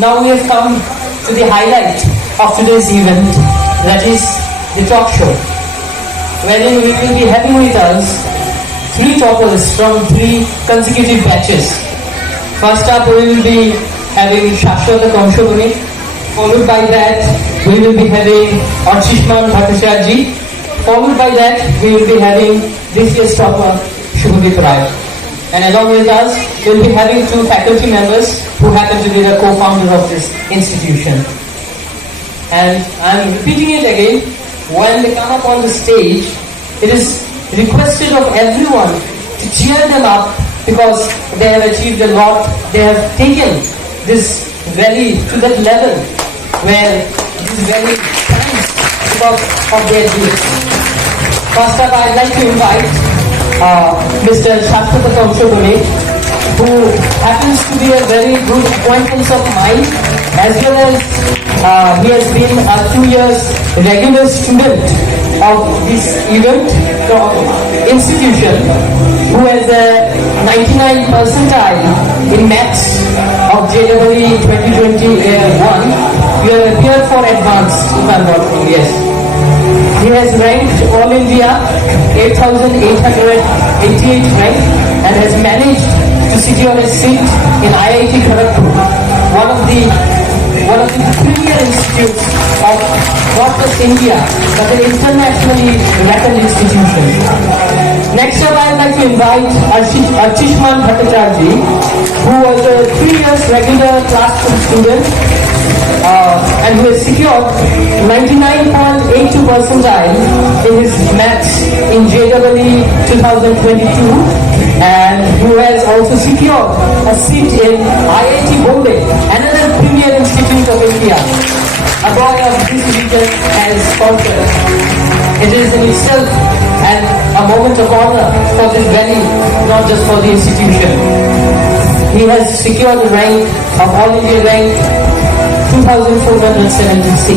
Now we have come to the highlight of today's event, that is the talk show, wherein we will be having with us 3 toppers from 3 consecutive batches. First up we will be having Shashwata Kamshobani, followed by that we will be having Archishman Bhattacharya, followed by that we will be having this year's topper Shubhadeep Rai. And along with us, we will be having 2 faculty members who happen to be the co-founders of this institution. And I am repeating it again, when they come up on the stage, it is requested of everyone to cheer them up because they have achieved a lot. They have taken this valley to that level where this valley stands because of their deeds. First up, I would like to invite Mr. Shashwata Kamshobani, who happens to be a very good acquaintance of mine, as well as he has been a 2 years regular student of this event institution, who has a 99 percentile in maths of JEE 2021. You have appeared for advanced, if I am not wrong, yes. He has ranked All India 8,888 rank and has managed to secure a seat in IIT Kharagpur, one of the premier institutes of not just India but an internationally reckoned institution. Next up, I would like to invite Archishman Bhattacharya, who was a 3 years regular classroom student and who has secured 99.82 percentile in his maths in JEE 2022, and who has also secured a seat in IIT Bombay, another premier institute of India. A boy of this region has conquered. It is in itself a moment of honor for this valley, not just for the institution. He has secured the rank of All India rank 2476.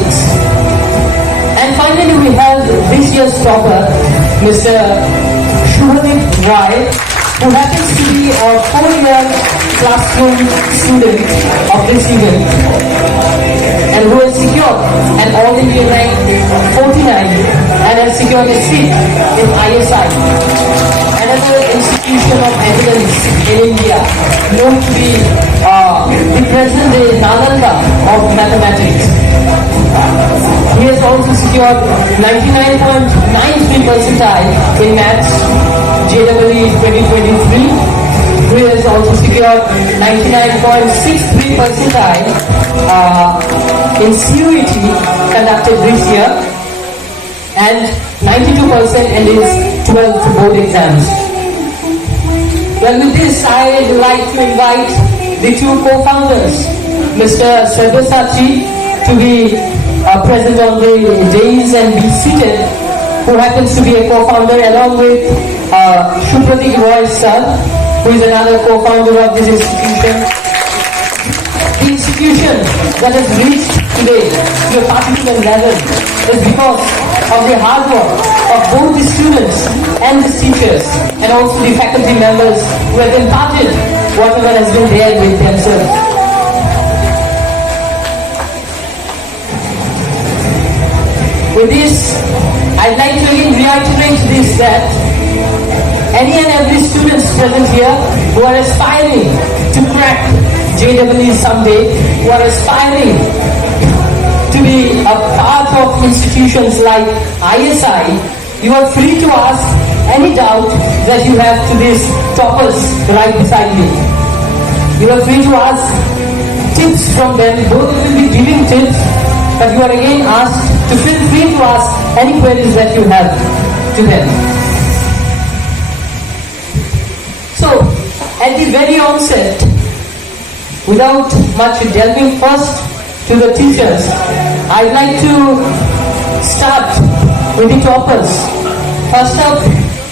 And finally we have this year's topper, Mr. Shubhadeep Rai, who happens to be a 4-year classroom student of this event and who has secured an All India rank of 49 and has secured a seat in ISI, another institution of eminence in India, known to be the present-day Nalanda of mathematics. He has also secured 99.93 percentile in maths, JEE 2023. He has also secured 99.63 percentile in CUET conducted this year and 92% in his 12th board exams. Well, with this, I would like to invite the 2 co-founders, Mr. Sarvasatchi, to be present on the dais and be seated, who happens to be a co-founder, along with Shubhadeep Roy's son, who is another co-founder of this institution. The institution that has reached today to a particular level is because of the hard work of both the students and the teachers, and also the faculty members who have imparted whatever has been there with themselves. With this, I'd like to again reiterate this, that any and every students present here who are aspiring to crack JEE someday, who are aspiring to be a part of institutions like ISI, you are free to ask any doubt that you have to these toppers right beside me. You are free to ask tips from them, though they will be giving tips, but you are again asked to feel free to ask any queries that you have to them. So, at the very onset, without much delving first to the teachers, I'd like to start with the toppers. First up,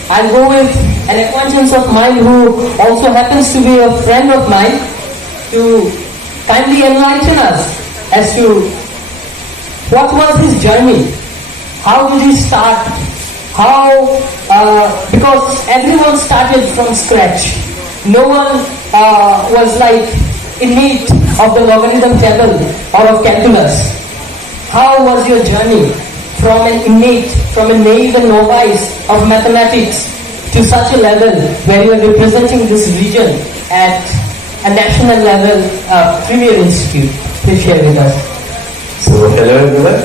I'll go with an acquaintance of mine who also happens to be a friend of mine to kindly enlighten us as to what was his journey, how did he start, because everyone started from scratch. No one was like innate of the logarithm table or of calculus. How was your journey from a naive and novice of mathematics to such a level where you are representing this region at a national level premier institute? Please share with us. So, hello everyone.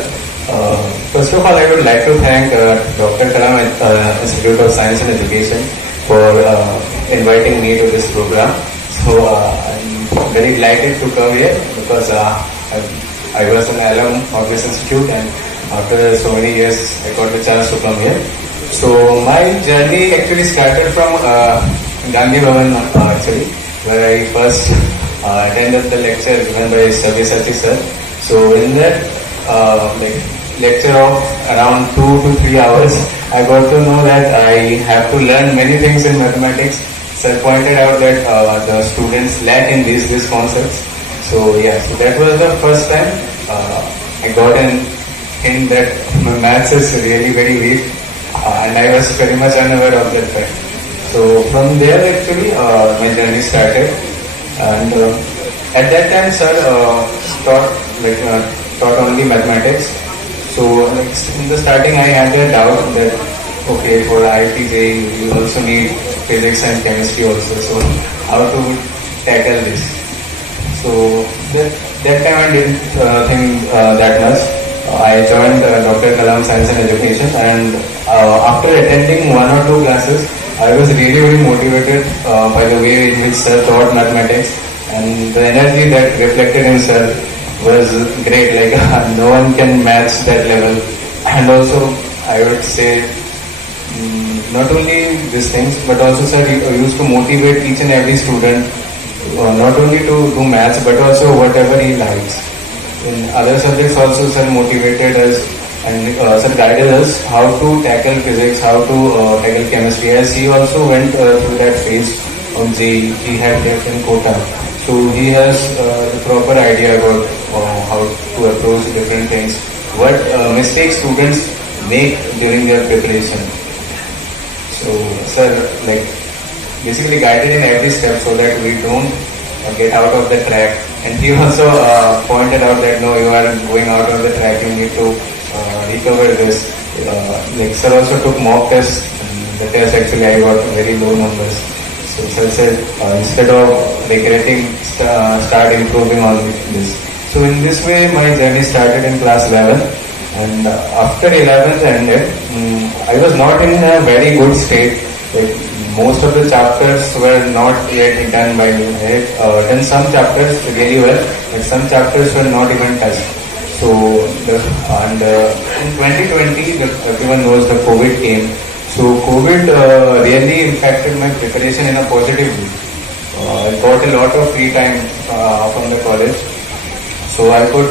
First of all, I would like to thank Dr. Kalam Institute of Science and Education for inviting me to this program. So, I'm very delighted to come here because I was an alum of this institute, and after so many years, I got the chance to come here. So, my journey actually started from Gandhi Bhavan actually, where I first attended the lecture given by Sabyasachi sir. So in that lecture of around 2 to 3 hours, I got to know that I have to learn many things in mathematics. Sir pointed out that the students lack in these concepts. So yeah, so that was the first time I got an hint that my maths is really very weak, and I was very much unaware of that fact. So from there actually my journey started, and at that time sir taught only mathematics. So in the starting I had a doubt that okay, for IIT you also need physics and chemistry also, so how to tackle this. So that time I didn't think that much. I joined Dr. Kalam Science and Education, and after attending 1 or 2 classes, I was really very motivated by the way in which sir taught mathematics, and the energy that reflected in sir was great. Like no one can match that level. And also I would say not only these things, but also sir used to motivate each and every student not only to do maths but also whatever he likes. In other subjects also sir motivated us, and sir guided us how to tackle physics, how to tackle chemistry, as he also went through that phase on JEE. He had left in Kota. So he has the proper idea about how to approach different things, what mistakes students make during their preparation. So sir basically guided in every step so that we don't get out of the track. And he also pointed out that no, you are going out of the track, you need to recover this. Sir also took mock tests, and the test actually I got very low numbers. So sir said instead of regretting, start improving on this. So in this way my journey started in class 11, and after 11th ended, I was not in a very good state. Most of the chapters were not yet done by me. I had done some chapters really well, but some chapters were not even touched. So in 2020, everyone knows the COVID came. So COVID really impacted my preparation in a positive way. I got a lot of free time from the college, so I could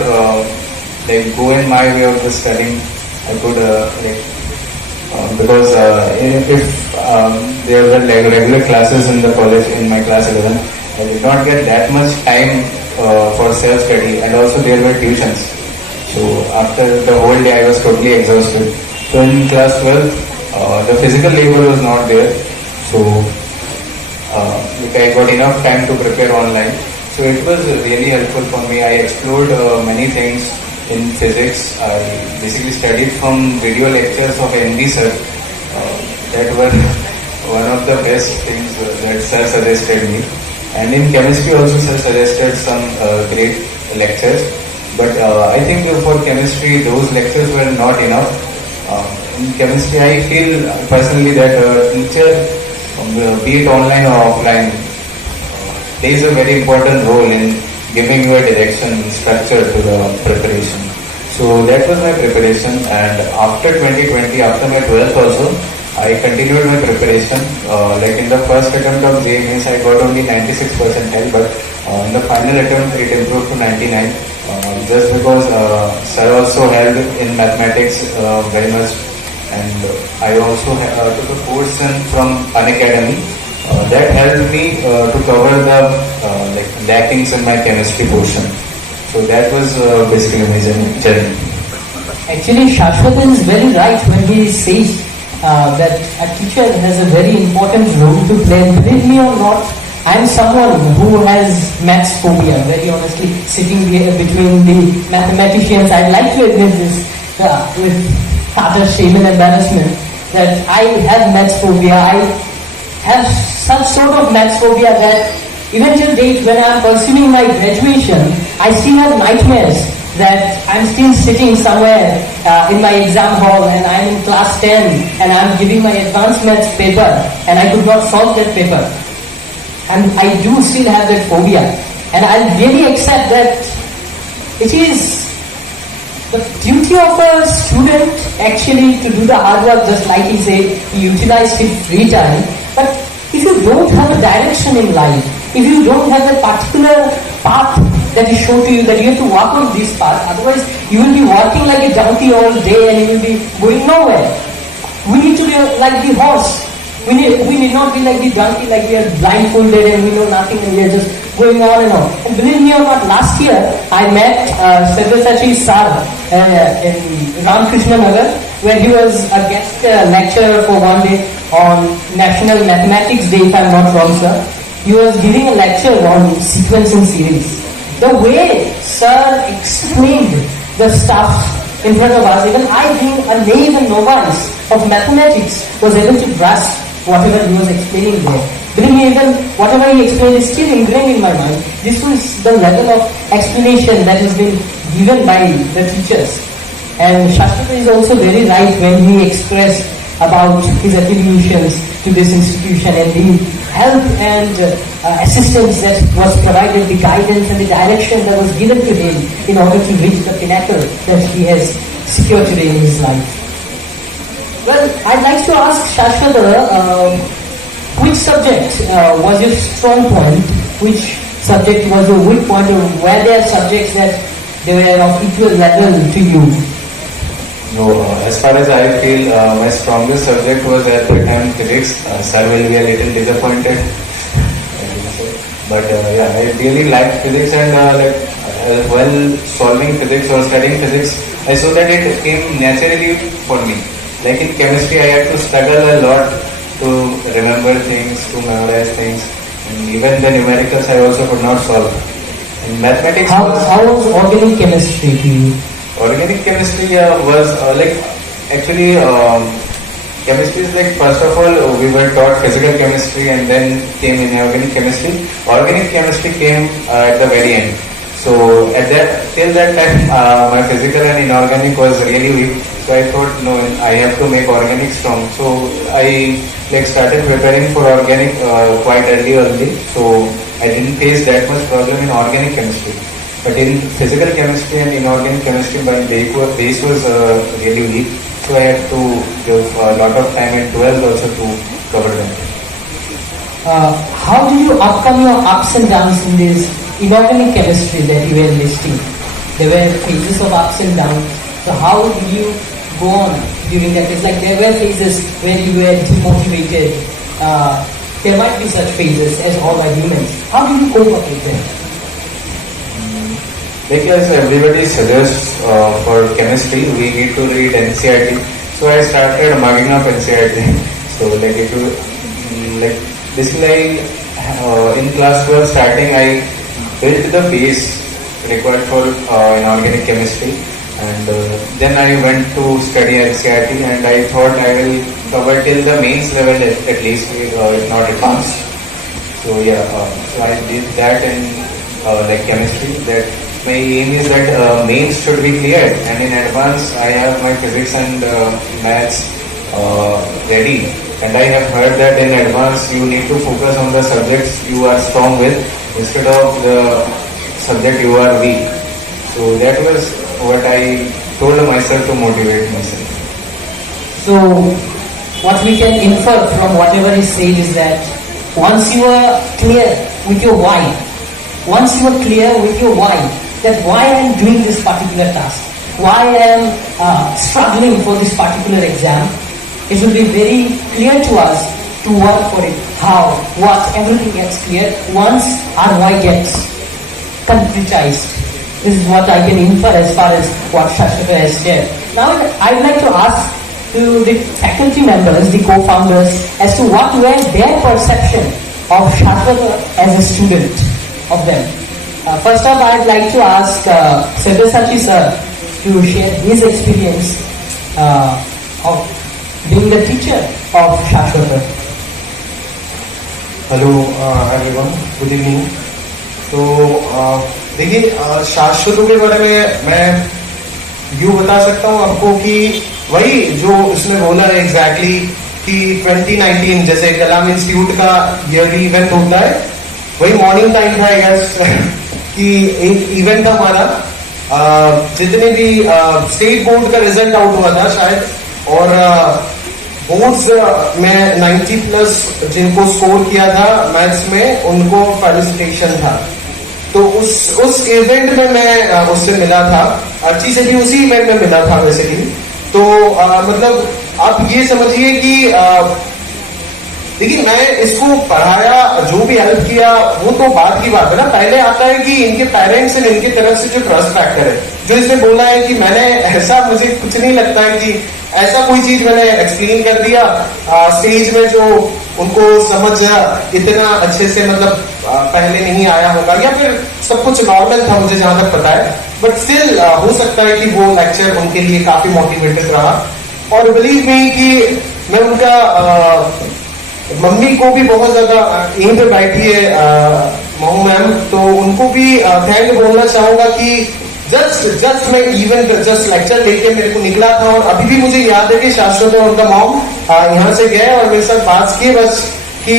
go in my way of the studying. I could because if there were regular classes in the college in my class 11, I did not get that much time for self-study, and also there were tuitions. So after the whole day I was totally exhausted. So in class 12, the physical labor was not there, so I got enough time to prepare online. So it was really helpful for me. I explored many things in physics. I basically studied from video lectures of ND sir. That were one of the best things that sir suggested me. And in chemistry also sir suggested some great lectures. But I think for chemistry those lectures were not enough. In chemistry I feel personally that teacher, be it online or offline, plays a very important role in giving you a direction, structure to the preparation. So that was my preparation, and after 2020, after my 12th also, I continued my preparation. In the first attempt of JEE Mains, I got only 96 percentile, but in the final attempt it improved to 99. Just because sir also helped in mathematics very much, and I also took a course from Unacademy. That helped me to cover the lackings in my chemistry portion. So that was basically my journey. Actually, Shashwat is very right when he says that a teacher has a very important role to play. And believe me or not, I'm someone who has maths phobia, very honestly, sitting between the mathematicians. I'd like to admit this with utter shame and embarrassment that I have maths phobia. I have such sort of maths phobia that even till date when I'm pursuing my graduation, I still have nightmares that I'm still sitting somewhere in my exam hall and I'm in class 10 and I'm giving my advanced maths paper and I could not solve that paper. And I do still have that phobia. And I really accept that it is the duty of a student actually to do the hard work, just like he said, he utilized his free time. But if you don't have a direction in life, if you don't have a particular path that is shown to you, that you have to walk on this path, otherwise you will be walking like a donkey all day and you will be going nowhere. We need to be like the horse. We need not be like the donkey, like we are blindfolded and we know nothing and we are just going on and on. And believe me or not, last year I met Sarvasati Sar in Ramakrishna Nagar, where he was a guest lecturer for one day on National Mathematics Day, if I'm not wrong, sir. He was giving a lecture on sequencing series. The way Sir explained the stuff in front of us, even I being a knave and novice of mathematics was able to grasp whatever he was explaining there. Believe me, even whatever he explained is still ingrained in my mind. This was the level of explanation that has been given by the teachers. And Shastra is also very right when he expressed about his affiliations to this institution and the help and assistance that was provided, the guidance and the direction that was given to him in order to reach the pinnacle that he has secured today in his life. Well, I'd like to ask Shashwata, which subject was your strong point, which subject was your weak point, or were there subjects that they were of equal level to you? No, as far as I feel, my strongest subject was at the time physics. Sir will be a little disappointed. But yeah, I really liked physics and while solving physics or studying physics, I saw that it came naturally for me. Like in chemistry, I had to struggle a lot to remember things, to memorize things. And even the numericals I also could not solve. In mathematics, how was organic chemistry to you? Organic chemistry was actually chemistry is like, first of all we were taught physical chemistry and then came inorganic chemistry. Organic chemistry came at the very end. So till that time my physical and inorganic was really weak. So I thought no, I have to make organic strong. So I started preparing for organic quite early. So I didn't face that much problem in organic chemistry. But in physical chemistry and inorganic chemistry, my base was really weak. So I had to give a lot of time in 12th also to cover them. How did you overcome your ups and downs in this inorganic chemistry that you were listing? There were phases of ups and downs. So how did you go on during that? It's like there were phases where you were demotivated. There might be such phases as all are humans. How did you cope up with them? Because everybody suggests for chemistry, we need to read NCERT. So I started mugging up NCERT. So basically in class 12 starting, I built the base required for inorganic chemistry. And then I went to study NCERT and I thought I will cover till the mains level at least, if not advanced. So yeah, so I did that in chemistry. That my aim is that mains should be cleared, and in advance I have my physics and maths ready. And I have heard that in advance you need to focus on the subjects you are strong with instead of the subject you are weak. So that was what I told myself to motivate myself. So what we can infer from whatever is said is that once you are clear with your why, that why I am doing this particular task, why I am struggling for this particular exam, it will be very clear to us to work for it. How, what, everything gets clear once our why gets concretized. This is what I can infer as far as what Shashwata has shared. Now I would like to ask to the faculty members, the co-founders, as to what were their perception of Shashwata as a student of them. First up, I'd like to ask Sabyasachi sir to share his experience of being the teacher of Shashwata. Hello everyone, good evening. तो देखिए, शाश्वतों के बारे में मैं यूँ बता सकता हूँ आपको कि वही जो इसमें बोला है एग्जैक्टली कि 2019 जैसे कलाम इंस्टीट्यूट का ईयरली इवेंट होता है, वही मॉर्निंग टाइम था आई गेस कि एक इवेंट था हमारा। जितने भी स्टेट बोर्ड का रिजल्ट आउट हुआ था शायद, और बोर्ड्स में 90 प्लस जिनको स्कोर किया था मैथ्स में, उनको फेलिसिटेशन था। तो उस इवेंट में मैं उससे मिला था, अर्ची से भी उसी इवेंट में मिला था बेसिकली। तो मतलब आप ये समझिए कि देखिए, मैं इसको पढ़ाया, जो भी हेल्प किया वो तो बात की बात है ना। पहले आता है कि इनके पेरेंट्स एंड इनके तरफ से जो ट्रस्ट फैक्टर है, जो इसने बोला है कि मैंने ऐसा, मुझे कुछ नहीं लगता है कि ऐसा कोई चीज मैंने एक्सप्लेन कर दिया स्टेज में जो उनको समझ इतना अच्छे से मतलब पहले नहीं आया होगा, या फिर सब कुछ नॉर्मल था मुझे जहां तक पता है। बट स्टिल हो सकता है कि वो लेक्चर उनके लिए काफी मोटिवेटेड रहा। और बिलीव मी कि मैं उनका मम्मी को भी बहुत ज्यादा यहीं पे बैठी है महू मैम, तो उनको भी थैंक बोलना चाहूंगा कि जस्ट मैं इवेंट जस्ट लेक्चर लेके मेरे को निकला था, और अभी भी मुझे याद है कि शाश्वत और उनका मॉम यहाँ से गए और मेरे साथ बात किए बस कि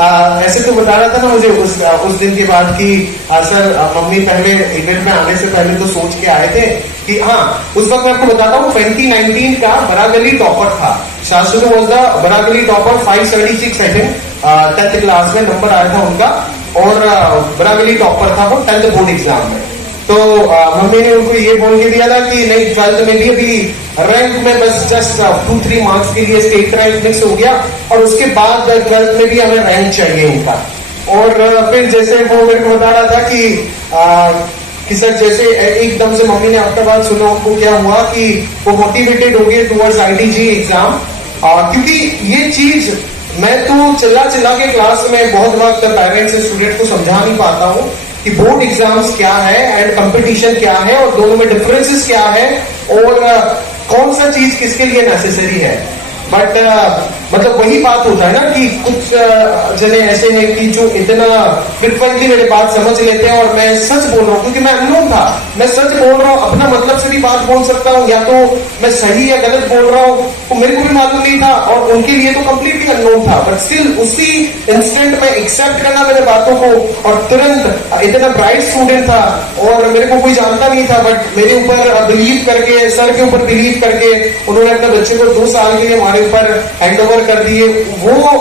ऐसे तो बता रहा था ना मुझे उस दिन के बाद कि सर मम्मी पहले इवेंट में आने से पहले तो सोच के आए थे कि हाँ, उस वक्त मैं आपको बताता हूँ 2019 का बरागली टॉपर था। शाश्वत वॉज द बरागली topper, 576 I think 10th class में नंबर आया था उनका, और बरागली टॉपर था वो 10th बोर्ड एग्जाम में। तो मम्मी ने उनको ये बोल के दिया था कि नहीं, 12th में भी अभी रैंक में बस जस्ट 2-3 मार्क्स के लिए स्टेट रैंक मिक्स हो गया, और उसके बाद 12th में भी हमें रैंक चाहिए इनका। और फिर जैसे वो मेरे को बता रहा था कि सर जैसे एकदम से मम्मी ने आपका बात सुना, उनको क्या हुआ कि वो मोटिवेटेड हो गए टुवर्ड्स IITG एग्जाम। क्योंकि ये चीज मैं तो चिल्ला के क्लास में बहुत वक्त पेरेंट्स एंड स्टूडेंट को समझा नहीं पाता हूँ कि बोर्ड एग्जाम्स क्या है एंड कंपटीशन क्या है, और दोनों में डिफरेंसेस क्या है, और कौन सा चीज किसके लिए नेसेसरी है। बट मतलब वही बात होता है ना कि कुछ जने ऐसे हैं कि जो इतना फ्रिक्वेंटली मेरे बात समझ लेते हैं, और मैं सच बोल रहा हूँ क्योंकि मैं अननोन था, मैं सच बोल रहा हूँ, अपना मतलब से भी बात बोल सकता हूँ, या तो मैं सही या गलत बोल रहा हूँ तो मेरे को भी मालूम नहीं था, और उनके लिए तो कंप्लीटली अननोन था। बट स्टिल उसी इंस्टेंट में एक्सेप्ट करना मेरे बातों को, और तुरंत इतना ब्राइट स्टूडेंट था और मेरे को कोई जानता नहीं था, बट मेरे ऊपर बिलीव करके, सर के ऊपर बिलीव करके उन्होंने अपने बच्चे को 2 साल के लिए हमारे ऊपर हैंड ओवर कर दिए। वो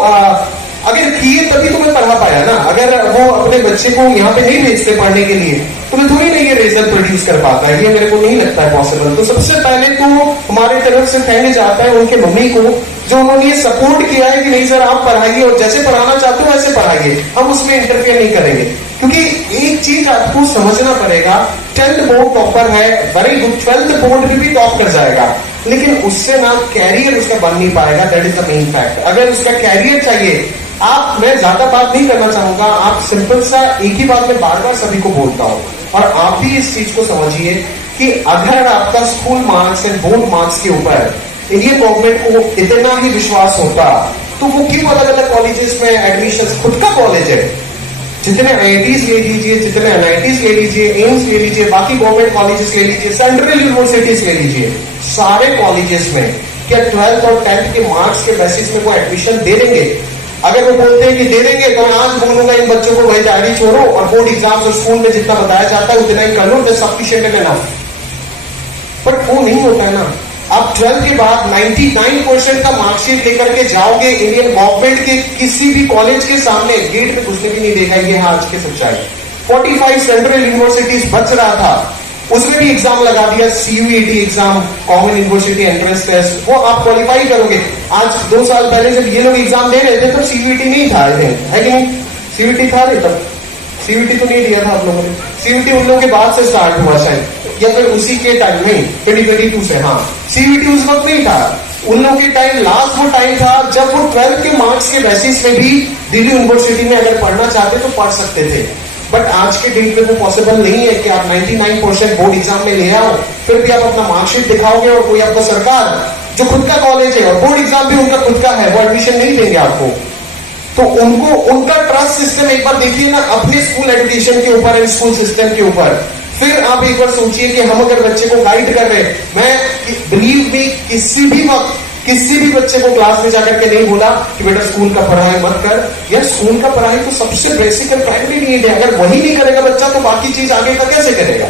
अगर किए तभी तो मैं पढ़ा पाया ना। अगर वो अपने बच्चे को यहाँ पे नहीं भेजते पढ़ने के लिए तो मैं थोड़ी नहीं ये रिजल्ट प्रोड्यूस कर पाता है, ये मेरे को नहीं लगता है पॉसिबल। तो सबसे पहले तो हमारे तरफ से थैंक जाता है उनके मम्मी को, जो उन्होंने ये सपोर्ट किया है कि नहीं सर आप पढ़ाइए, और जैसे पढ़ाना चाहते हो वैसे पढ़ाइए, हम उसमें इंटरफेयर नहीं करेंगे। क्योंकि एक चीज आपको समझना पड़ेगा, 10th बोर्ड टॉपर है, वेरी गुड, 12th बोर्ड भी टॉप कर जाएगा, लेकिन उससे ना कैरियर उसका बन नहीं पाएगा। That is the main fact. अगर उसका कैरियर चाहिए, मैं ज्यादा बात नहीं करना चाहूंगा, आप सिंपल सा एक ही बात में बार बार सभी को बोलता हूं, और आप भी इस चीज को समझिए कि अगर आपका school marks and board marks के ऊपर इंडियन गवर्नमेंट को इतना ही विश्वास होता तो वो क्यों अलग अलग कॉलेजेस में एडमिशन, खुद का कॉलेज है, जितने IITs ले लीजिए, जितने NITs ले लीजिए, एम्स ले लीजिए, बाकी गवर्नमेंट कॉलेजेस ले लीजिए, सेंट्रल यूनिवर्सिटीज ले लीजिए, सारे कॉलेजेस में क्या 12th और 10th के मार्क्स के बेसिस में वो एडमिशन दे देंगे? अगर वो बोलते हैं कि दे देंगे तो मैं आज बोलूंगा इन बच्चों को वही तैयारी छोड़ो और बोर्ड एग्जाम्स और स्कूल में जितना बताया जाता है उतना ही कर लो, that's sufficient and enough. But वो नहीं होता है ना। आप 12th के बाद 99% का मार्कशीट लेकर के जाओगे इंडियन गवर्नमेंट के किसी भी कॉलेज के सामने, गेट में घुसने भी नहीं देगा, ये है आज की सच्चाई। 45 सेंट्रल यूनिवर्सिटीज बच रहा था, उसमें भी एग्जाम लगा दिया, CUET exam, common university entrance test, वो आप क्वालिफाई करोगे। आज 2 साल पहले जब ये लोग एग्जाम दे रहे थे तब CUET नहीं था, है कि नहीं? CUET था नहीं तब, CUET तो नहीं दिया था आप लोगों ने, CUET उन लोगों के बाद से स्टार्ट हुआ शायद। या फिर उसी के टाइम में 2022 से, हाँ सीबीटी उस वक्त नहीं था। उन लोगों के टाइम लास्ट वो टाइम था जब वो 12 के मार्क्स के बेसिस में भी दिल्ली यूनिवर्सिटी में अगर पढ़ना चाहते तो पढ़ सकते थे। बट आज के डेट में वो पॉसिबल नहीं है कि आप 99% बोर्ड एग्जाम में ले आओ, फिर भी आप अपना मार्कशीट दिखाओगे और कोई आपको सरकार जो खुद का कॉलेज है और बोर्ड एग्जाम भी उनका खुद का है, वो एडमिशन नहीं देंगे आपको। तो उनको उनका ट्रस्ट सिस्टम एक बार देखिए ना अपने स्कूल एजुकेशन के ऊपर एंड स्कूल सिस्टम के ऊपर। फिर आप एक बार सोचिए कि हम अगर बच्चे को गाइड कर रहे हैं, मैं बिलीव मी किसी भी वक्त किसी भी बच्चे को क्लास में जाकर के नहीं बोला कि बेटा स्कूल का पढ़ाई मत कर। यार स्कूल का पढ़ाई तो सबसे बेसिक और प्राइमरी नीड है, अगर वही नहीं करेगा बच्चा तो बाकी चीज आगे का कैसे करेगा?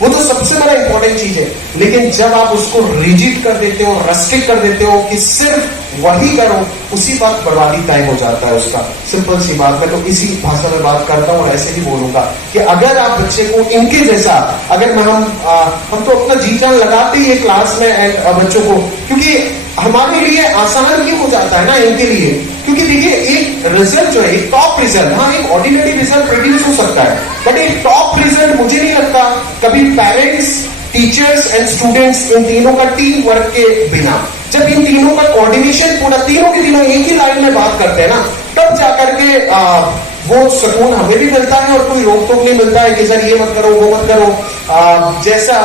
वो तो सबसे बड़ा इंपॉर्टेंट चीज है। लेकिन जब आप उसको रिजिड कर देते हो, रेस्ट्रिक्ट कर देते हो कि सिर्फ वही करो, उसी बात बर्बादी टाइम हो जाता है उसका। सिंपल सी बात, मैं तो इसी भाषा में बात करता हूँ और ऐसे ही बोलूंगा कि अगर आप बच्चे को इनके जैसा, अगर हम तो अपना जी जान लगाते ही है क्लास में बच्चों को, क्योंकि हमारे लिए आसान ये हो जाता है ना इनके लिए। क्योंकि देखिए एक रिजल्ट जो है, एक टॉप रिजल्ट, हाँ एक ऑर्डिनरी रिजल्ट प्रोड्यूस हो सकता है, बट एक टॉप रिजल्ट मुझे नहीं लगता कभी parents, teachers and students in तीनों का टीम वर्क के बिना, जब इन तीनों का कोऑर्डिनेशन पूरा तीनों के तीनों एक ही लाइन में बात करते हैं ना, तब जाकर के वो सुकून हमें भी मिलता है और कोई रोक टोक नहीं मिलता है कि सर ये मत करो वो मत करो। जैसा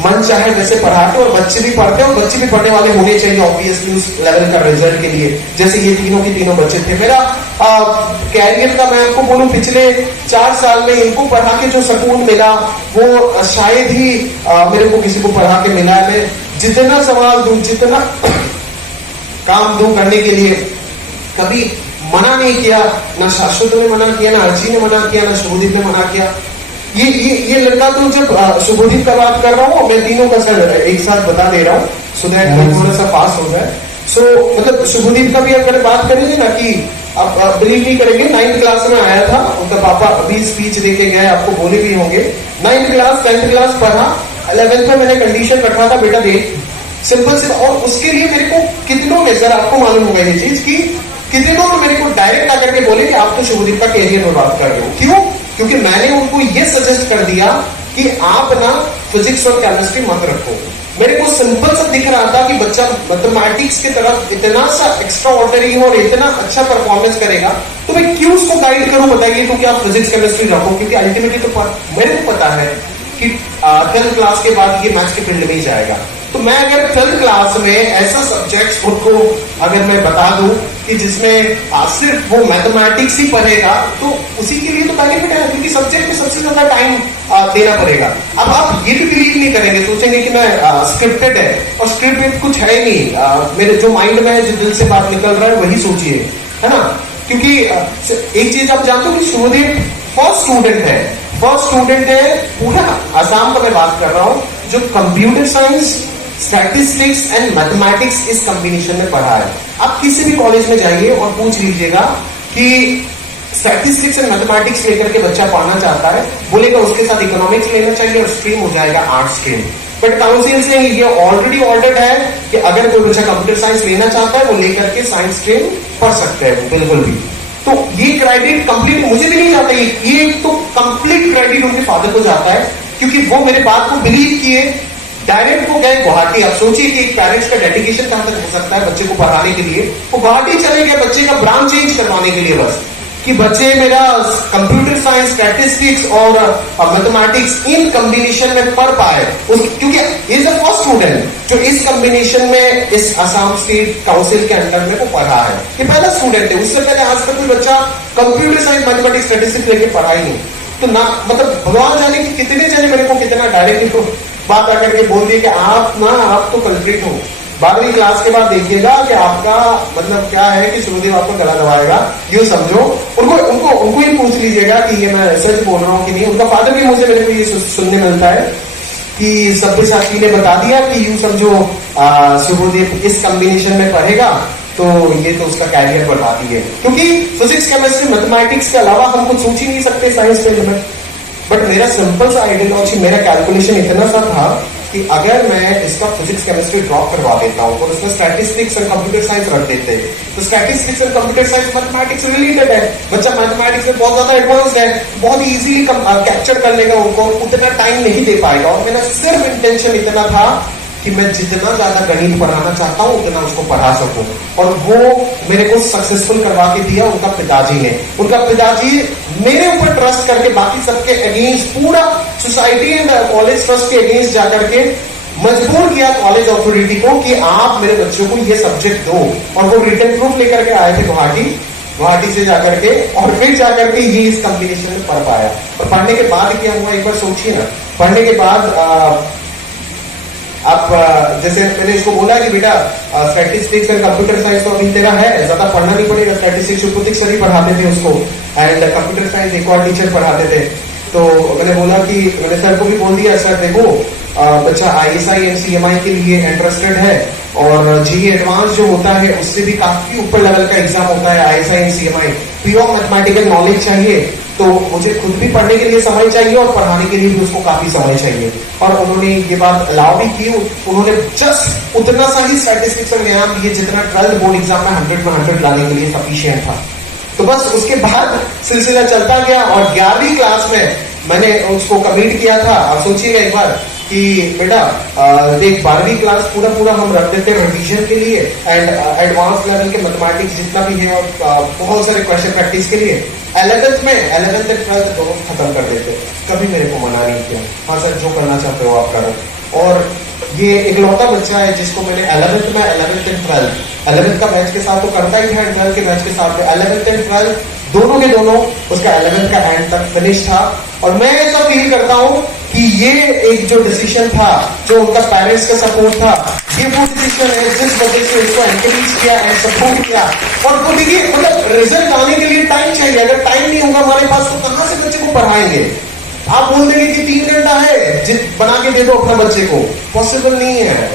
मन चाहे वैसे पढ़ाते और बच्चे भी पढ़ते हैं और बच्चे भी पढ़ने वाले होने चाहिए ऑब्वियसली उस लेवल का रिजल्ट के लिए, जैसे ये तीनों के तीनों बच्चे थे। मेरा कैरियर का मैं आपको बोलूं, पिछले 4 साल में इनको पढ़ा के जो सुकून मिला वो शायद ही मेरे को किसी को पढ़ा के मिला है। मैं जितना सवाल दूं, जितना काम दूं करने के लिए, कभी मना नहीं किया, ना शाश्वत ने मना किया, ना अर्जी ने मना किया, ना शुभदीप ने मना किया। ये लड़का तो जब शुभदीप का बात कर रहा हूँ, मैं तीनों का सर एक साथ बता दे रहा हूँ सो दैट थोड़ा सा पास हो जाए। सो मतलब शुभदीप का भी अगर बात करेंगे ना कि आप बिलीव नहीं करेंगे, 9th क्लास में आया था, उनका पापा अभी स्पीच देके गए, आपको बोले भी होंगे। 9th क्लास 10th क्लास पढ़ा, 11th में मैंने कंडीशन रखा था बेटा देख सिंपल से, और उसके लिए मेरे को कितनों ने, सर आपको मालूम होगा ये चीज की कितनों ने मेरे को डायरेक्ट आकर के बोले कि आप तो शुभदीप का कैरियर में बात कर रहे हो। क्यों? क्योंकि मैंने उनको ये सजेस्ट कर दिया कि आप ना फिजिक्स और केमिस्ट्री मत रखो। मेरे को सिंपल सा दिख रहा था कि बच्चा मैथमेटिक्स की तरफ इतना सा एक्स्ट्रा ऑर्डिनरी और इतना अच्छा परफॉर्मेंस करेगा, तो मैं क्यों उसको गाइड करूं? बताइए तो कि आप फिजिक्स केमिस्ट्री रखो, क्योंकि अल्टीमेटली तो मेरे को पता है कि 10th क्लास के बाद ये मैथ्स के फील्ड में ही जाएगा। तो मैं अगर 12th क्लास में ऐसा सब्जेक्ट उनको अगर मैं बता दूं कि जिसमें सिर्फ वो मैथमेटिक्स ही पढ़ेगा, तो उसी के लिए तो बेनिफिट है, क्योंकि सब्जेक्ट में सबसे ज्यादा टाइम देना पड़ेगा। अब आप ये भी बिलीव नहीं करेंगे, सोचेंगे कि मैं स्क्रिप्टेड है, और स्क्रिप्टेड कुछ है नहीं। मेरे जो माइंड में है, जो दिल से बात निकल रहा है वही सोचिए, है ना। क्योंकि एक चीज आप जानते हो कि शुभदीप फर्स्ट स्टूडेंट है, पूरा आसाम का मैं बात कर रहा हूं जो computer science, statistics and mathematics इस कॉम्बिनेशन में पढ़ा है। आप किसी भी कॉलेज में जाइए और पूछ लीजिएगा कि स्टैटिस्टिक्स एंड मैथमेटिक्स लेकर के बच्चा पढ़ना चाहता है, बोलेगा उसके साथ इकोनॉमिक्स लेना चाहिए और स्ट्रीम हो जाएगा आर्ट स्ट्रीम। बट काउंसिल से ये ऑलरेडी ऑर्डर्ड है कि अगर कोई बच्चा कंप्यूटर साइंस लेना चाहता है वो लेकर के साइंस स्ट्रीम पढ़ सकते हैं बिल्कुल भी। तो ये क्रेडिट कंप्लीट मुझे भी नहीं जाता, ये तो कंप्लीट क्रेडिट उनके फादर को जाता है, क्योंकि वो मेरे बात को बिलीव किए, डायरेक्ट वो गए गुवाहाटी। आप सोचिए कि एक पेरेंट्स का डेडिकेशन कहां तक हो सकता है बच्चे को पढ़ाने के लिए। वो गुवाहाटी चले गए बच्चे का ब्रांच चेंज करवाने के लिए, बस कि बच्चे मेरा कंप्यूटर साइंस, स्टैटिस्टिक्स और मैथमेटिक्स इन कॉम्बिनेशन में पढ़ पाए, क्योंकि इज अ फर्स्ट स्टूडेंट जो इस कॉम्बिनेशन में इस असम स्टेट काउंसिल के अंडर में वो पढ़ा है। ये पहला स्टूडेंट है, उससे पहले आज तक कोई बच्चा कंप्यूटर साइंस, मैथमेटिक्स, स्टैटिस्टिक्स लेके पढ़ा ही नहीं। तो ना मतलब भगवान जाने कि कितने जने मेरे को कितना डायरेक्टली बात आकर के बोल दिए कि आप तो कल्प्रिट हो। 12वीं क्लास के बाद देखिएगा कि आपका मतलब क्या है कि शुभदेव आपको गला दबाएगा, यूं समझो। उनको ही पूछ लीजिएगा कि ये मैं सच बोल रहा हूँ कि नहीं। उनका फादर भी मुझे मेरे को ये सुनने मिलता है कि सब्यसाची ने बता दिया कि यूं समझो शुभदेव इस कॉम्बिनेशन में पढ़ेगा तो ये तो उसका कैरियर बढ़ा दी है, क्योंकि फिजिक्स, केमिस्ट्री, मैथमेटिक्स के अलावा हम कुछ सोच ही नहीं सकते साइंस फील्ड में। बट मेरा सिंपल सा आइडियोलॉजी, मेरा कैलकुलेशन इतना सा था कि अगर मैं इसका फिजिक्स केमिस्ट्री ड्रॉप करवा देता हूँ और उसमें स्टैटिस्टिक्स एंड कंप्यूटर साइंस रख देते हैं, तो statistics and computer science mathematics related है, बच्चा मैथमेटिक्स में बहुत ज्यादा एडवांस्ड है, बहुत इजीली कैप्चर कर लेगा उनको, उतना टाइम नहीं दे पाएगा। और मेरा सिर्फ इंटेंशन इतना था कि मैं जितना ज्यादा गणित पढ़ाना चाहता हूं उतना उसको पढ़ा सकूं, और वो मेरे को सक्सेसफुल करवा के दिया उनका पिताजी ने। उनका पिताजी मेरे ऊपर ट्रस्ट करके बाकी सबके अगेंस्ट, पूरा सोसाइटी एंड कॉलेज ट्रस्ट के अगेंस्ट जाकर के मजबूर किया कॉलेज अथॉरिटी को कि आप मेरे बच्चों को ये सब्जेक्ट दो, और वो रिटन प्रूफ लेकर के आए थे गुवाहाटी से जाकर के, और फिर जाकर के ये इस कॉम्बिनेशन में पढ़ पाया। और पढ़ने के बाद क्या हुआ एक बार सोचिए ना, पढ़ने के बाद आप जैसे मैंने इसको बोला कि बेटा स्टैटिस्टिक्स एंड कंप्यूटर साइंस तो अभी तेरा है, ज्यादा पढ़ना नहीं पड़ेगा। स्टैटिस्टिक्स शुभदीप सर ही पढ़ाते थे उसको, एंड कंप्यूटर साइंस एक और टीचर पढ़ाते थे। तो मैंने बोला कि मैंने सर को भी बोल दिया, सर देखो बच्चा ISI एंड CMI के लिए इंटरेस्टेड है, और GE एडवांस जो होता है उससे भी काफी ऊपर लेवल का एग्जाम होता है ISI and CMI, pure mathematical knowledge चाहिए, तो मुझे खुद भी पढ़ने के लिए समय चाहिए और पढ़ाने के लिए भी उसको काफी समय चाहिए। और उन्होंने ये बात अलाउ भी की, उन्होंने जस्ट उतना सा ही स्टैटिस्टिक्स में ज्ञान दिए जितना 12th बोर्ड एग्जाम में 100 में 100 लाने के लिए सफिशिएंट था। तो बस उसके बाद सिलसिला चलता गया, और 11वीं क्लास में मैंने उसको कमिट किया था। आप सोचिएगा एक बार कि बेटा देख 12वीं क्लास पूरा हम रख देते हैं रिवीजन के लिए एंड एडवांस लेवल के मैथमेटिक्स जितना भी है, और बहुत सारे क्वेश्चन प्रैक्टिस के लिए 11th एंड 12th दोनों खत्म कर देते। कभी मेरे को मना नहीं किया, हाँ सर जो करना चाहते हो आप करो। और ये इकलौता बच्चा है जिसको मैंने 11th एंड 11th का बैच के साथ तो करता ही है, 12th के बैच के साथ 11th एंड 12th दोनों के दोनों उसका 11th का एंड तक फिनिश था। और मैं ऐसा फील करता हूं कि ये एक जो डिसीजन था, जो उनका पेरेंट्स का सपोर्ट था, ये वो डिसीजन है जिस वजह से उसको एनकरेज किया एंड सपोर्ट किया। और वो देखिए मतलब रिजल्ट आने के लिए टाइम चाहिए, अगर टाइम नहीं होगा हमारे पास तो कहां से बच्चे को पढ़ाएंगे। आप बोल देंगे कि 3 घंटा है बना के दे दो अपना बच्चे को, पॉसिबल नहीं है,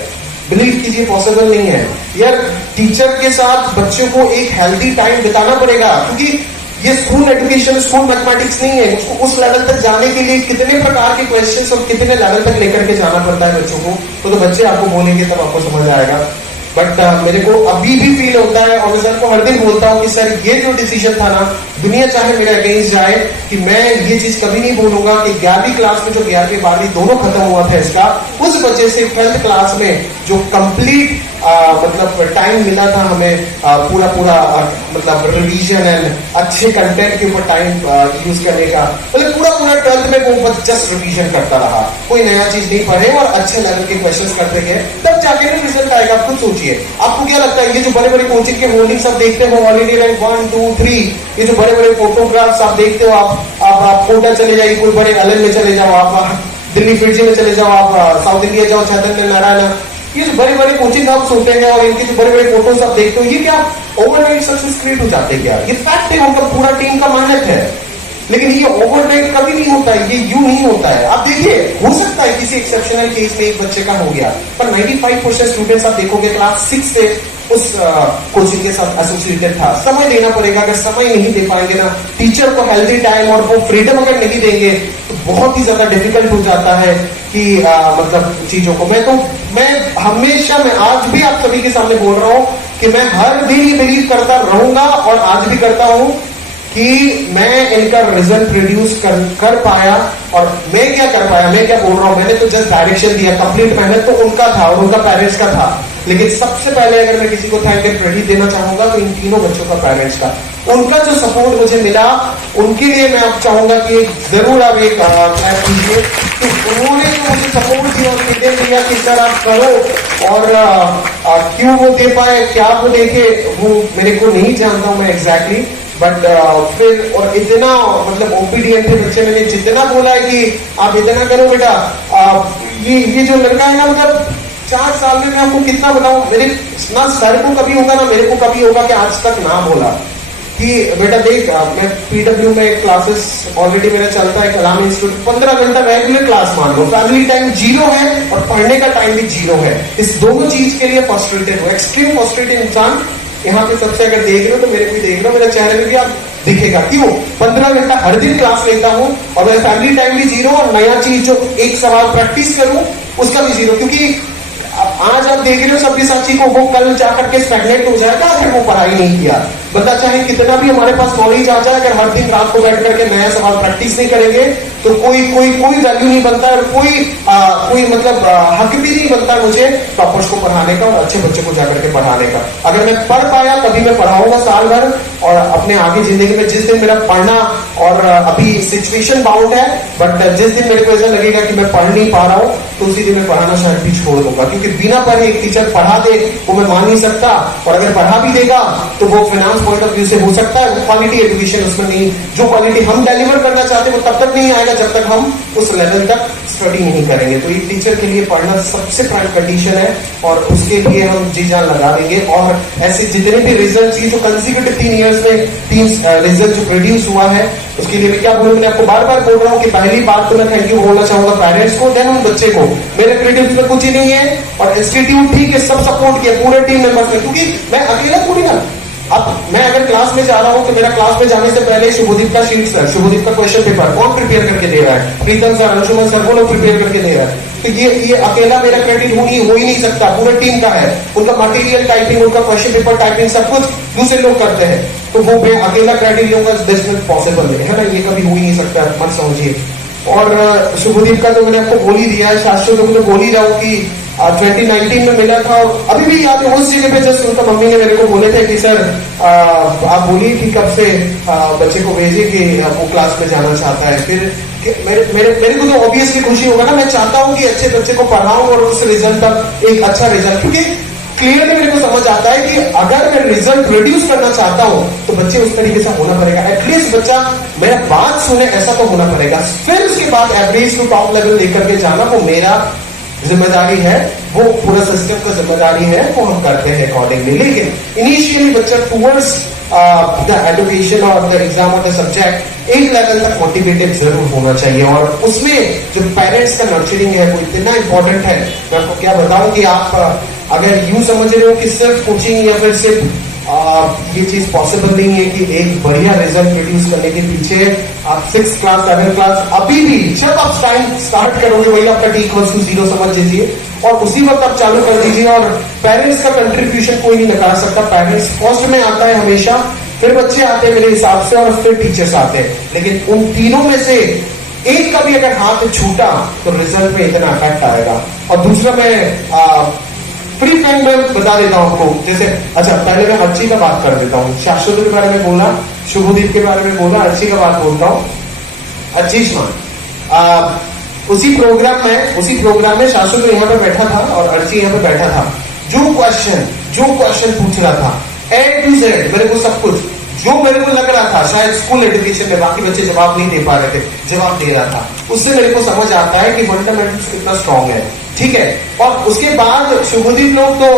बिलीव कीजिए पॉसिबल नहीं है यार। टीचर के साथ बच्चों को एक हेल्दी टाइम बिताना पड़ेगा, क्योंकि ये स्कूल एजुकेशन, स्कूल मैथमेटिक्स नहीं है। उसको उस लेवल तक जाने के लिए कितने प्रकार के क्वेश्चंस और कितने लेवल तक लेकर के जाना पड़ता है बच्चों को, तो बच्चे आपको बोलेंगे तब आपको समझ आएगा। बट मेरे को अभी भी फील होता है, और मैं सर को हर दिन बोलता हूँ कि सर ये जो डिसीजन था ना, दुनिया चाहे मेरे अगेंस्ट जाए, कि मैं ये चीज कभी नहीं बोलूंगा कि 11वीं क्लास में जो 11वीं 12वीं दोनों खत्म हुआ था इसका, उस वजह से 12th क्लास में जो कंप्लीट मतलब टाइम मिला था हमें पूरा मतलब रिवीजन एंड अच्छे कंटेंट के ऊपर टाइम यूज करने का, मतलब पूरा 12th में वो बस जस्ट रिवीजन करता रहा, कोई नया चीज नहीं पढ़े और अच्छे लेवल के क्वेश्चंस करते गए, तब जाके ना रिजल्ट आएगा। आप खुद सोचिए, आपको क्या लगता है ये जो बड़े बड़े कोचिंग के होर्डिंग्स आप देखते हो, ऑलरेडी रैंक 1 2 3, ये जो बड़े बड़े फोटोग्राफ्स आप देखते हो, आप कोटा चले जाइए, कोई बड़े अलग में चले जाओ, आप दिल्ली फिरजी में चले जाओ, आप साउथ इंडिया जाओ, चैतन्य नारायण, ये जो बड़े बड़े कोचिंग हाउस होते हैं और इनके जो बड़े बड़े फोटोज आप देखते हो, ये क्या ओवरनाइट सक्सेस क्रिएट हो जाते हैं क्या? ये फैक्ट है, उनका पूरा टीम का मेहनत है, लेकिन ये ओवरनाइट कभी नहीं होता है, ये यूं नहीं होता है। आप देखिए, हो सकता है किसी एक्सेप्शनल केस में एक बच्चे का हो गया, पर 95% स्टूडेंट्स आप देखोगे क्लास 6 से उस कोचिंग के साथ एसोसिएटेड था। समय देना पड़ेगा, अगर समय नहीं दे पाएंगे ना, टीचर को हेल्दी टाइम और वो फ्रीडम अगर नहीं देंगे, तो बहुत ही ज्यादा डिफिकल्ट हो जाता है कि मतलब चीजों को। मैं हमेशा, मैं आज भी आप सभी के सामने बोल रहा हूं कि मैं हर दिन ये बिलीव करता रहूंगा और आज भी करता हूं कि मैं इनका रिजल्ट प्रोड्यूस कर पाया। और मैं क्या कर पाया, मैं क्या बोल रहा हूं, मैंने तो जस्ट डायरेक्शन दिया, कंप्लीट मेहनत तो उनका था और उनका पेरेंट्स का था, लेकिन सबसे पहले अगर मैं किसी को थैंक एंड क्रेडिट देना चाहूंगा तो इन तीनों बच्चों का पेरेंट्स का, उनका जो सपोर्ट मुझे मिला, उनके लिए मैं आप चाहूंगा कि जरूर आप एक क्लैप कीजिए कि उन्होंने जो मुझे सपोर्ट दिया, फीडबैक दिया कि सर आप करो, और क्यों वो दे पाए, क्या वो देखे, वो मेरे को नहीं जानता हूं मैं एग्जैक्टली, बट फिर और इतना मतलब ओबीडियंट थे बच्चे, मैंने जितना बोला है कि आप इतना करो बेटा, ये जो लड़का है ना, मतलब 4 साल में मैं आपको कितना बताऊं, मेरे ना सर को कभी होगा ना मेरे को कभी होगा कि आज तक ना बोला कि बेटा देख, मैं पीडब्ल्यू में क्लासेस ऑलरेडी मेरा चलता है, कलाम इंस्टीट्यूट 15 घंटा रेगुलर क्लास मान लो, फैमिली टाइम 0 है और पढ़ने का टाइम भी 0 है। इस दोनों चीज के लिए फ्रस्ट्रेटेड हो, एक्सट्रीम फ्रस्ट्रेटेड इंसान यहाँ पे सबसे अगर देख रहे हो तो मेरे को ही देख रहे हो, मेरे चेहरे में भी आप दिखेगा। क्यों? 15 घंटा हर दिन क्लास लेता हूँ और मेरा फैमिली टाइम भी 0, और नया चीज जो एक सवाल प्रैक्टिस करूं उसका भी जीरो, क्योंकि आज आप देख रहे हो सब्यसाची को, वो कल जाकर के स्टैग्नेट हो जाएगा अगर वो पढ़ाई नहीं किया। बंदा चाहे कितना भी हमारे पास नॉलेज आ जाए, अगर हर दिन रात को बैठ करके नया सवाल प्रैक्टिस नहीं करेंगे तो कोई वैल्यू नहीं बनता है, कोई मतलब हक भी नहीं बनता मुझे टॉपर्स को पढ़ाने का और अच्छे बच्चों को जाकर के पढ़ाने का। अगर मैं पढ़ पाया तभी मैं पढ़ाऊंगा साल भर, और अपने आगे जिंदगी में जिस दिन मेरा पढ़ना, और अभी सिचुएशन बाउंड है, बट जिस दिन मेरे को ऐसा लगेगा कि मैं पढ़ नहीं पा रहा हूँ तो उसी दिन मैं पढ़ाना शायद भी छोड़ दूंगा, क्योंकि बिना पढ़े एक टीचर पढ़ा दे वो मैं मान नहीं सकता, और अगर पढ़ा भी देगा तो वो फाइनेंस पॉइंट ऑफ व्यू से हो सकता है क्वालिटी एजुकेशन उसमें नहीं, जो क्वालिटी हम डिलीवर करना चाहते हैं वो तब तक नहीं आएगा जब तक हम उस लेवल तक स्टडी नहीं करेंगे। तो एक टीचर के लिए पढ़ना सबसे प्राइम कंडीशन है, और उसके लिए हम जी जान लगा देंगे। और ऐसे जितने भी रिजल्ट जो कंसिक्यूटिव 3 इयर्स में 3 रिजल्ट जो प्रोड्यूस हुआ है, उसके लिए मैं क्या बोलूं, मैं आपको बार बार बोल रहा हूँ कि पहली बात तो मैं थैंक यू बोलना चाहूंगा पेरेंट्स को, देन उन बच्चे को। मेरे क्रेडिट में कुछ ही नहीं है, और इंस्टीट्यूट ठीक है सब सपोर्ट किया पूरे टीम मेंबर्स ने, क्योंकि मैं अकेला थोड़ी ना। अब मैं अगर क्लास में जा रहा हूं तो मेरा क्लास में जाने से पहले शुभदीप का शीट सर, शुभदीप का क्वेश्चन पेपर कौन प्रिपेयर करके दे रहा है, प्रीतम सर, अंशुमन सर, वो लोग प्रिपेयर करके दे रहा है। तो ये अकेला मेरा क्रेडिट हो ही नहीं सकता, पूरे टीम का है। उनका मटेरियल टाइपिंग, उनका क्वेश्चन पेपर टाइपिंग सब कुछ दूसरे लोग करते हैं, तो वो मैं अकेला क्रेडिट लूंगा दिस इज पॉसिबल है ना, ये कभी हो ही नहीं सकता, मत समझिए। और शुभदीप का तो मैंने आपको बोल ही दिया है, शास्त्रों को तो बोल ही रहा हूँ कि 2019 में मिला था, अभी भी याद है उस जगह पे जस्ट उनका मम्मी ने मेरे को बोले थे कि सर आप बोलिए कि कब से बच्चे को भेजिए कि वो क्लास में जाना चाहता है। फिर मेरे को तो ऑब्वियसली खुशी होगा ना, मैं चाहता हूँ कि अच्छे बच्चे को पढ़ाऊं और उस रिजल्ट तक एक अच्छा रिजल्ट, क्योंकि क्लियरली मेरे को समझ आता है कि अगर मैं रिजल्ट प्रोड्यूस करना चाहता हूं तो बच्चे उस तरीके से होना पड़ेगा, एटलीस्ट बच्चा मेरा बात सुने ऐसा तो होना पड़ेगा। फिर उसके बाद एवरेज टू टॉप लेवल लेकर के जाना वो मेरा जिम्मेदारी है, वो पूरा सिस्टम का जिम्मेदारी है, वो हम करते हैं अकॉर्डिंगली। लेकिन इनिशियली बच्चा टूवर्ड्स द एजुकेशन और द एग्जाम और द सब्जेक्ट एक लेवल तक मोटिवेटेड जरूर होना चाहिए, और उसमें जो पेरेंट्स का नर्चरिंग है वो इतना इंपॉर्टेंट है। मैं आपको क्या बताऊं कि आप अगर यूं समझ रहे हो कि सिर्फ कोचिंग या फिर सिर्फ ये चीज पॉसिबल नहीं है कि एक बढ़िया रिजल्ट प्रोड्यूस करने के पीछे आप 6th क्लास 7th क्लास अभी भी जब आप स्टार्ट करोगे वही आपका T=0 समझ लीजिए, और उसी वक्त आप चालू कर दीजिए। और पेरेंट्स का कंट्रीब्यूशन कोई नहीं नकार सकता, पेरेंट्स फर्स्ट में आता है हमेशा, फिर बच्चे आते हैं मेरे हिसाब से, और फिर टीचर्स आते हैं। लेकिन उन तीनों में से एक का भी अगर हाथ छूटा तो रिजल्ट में इतना इफेक्ट आएगा। और दूसरा मैं फ्री टाइम में बता देता हूं आपको, जैसे अच्छा पहले मैं अर्ची का बात कर देता हूँ, शाश्वत के बारे में बोला, शुभदीप के बारे में बोला, अर्ची का बात बोलता हूँ। अर्चिष्मान उसी प्रोग्राम में शाश्वत यहाँ पे बैठा था और अर्ची यहाँ पे बैठा था। जो क्वेश्चन पूछ रहा था A to Z, मेरे को सब कुछ जो मेरे को लग रहा था शायद स्कूल एजुकेशन में बाकी बच्चे जवाब नहीं दे पा रहे थे, जवाब दे रहा था, उससे मेरे को समझ आता है कि फंडामेंटल्स कितना स्ट्रांग है। ठीक है, और उसके बाद शुभदीप लोग तो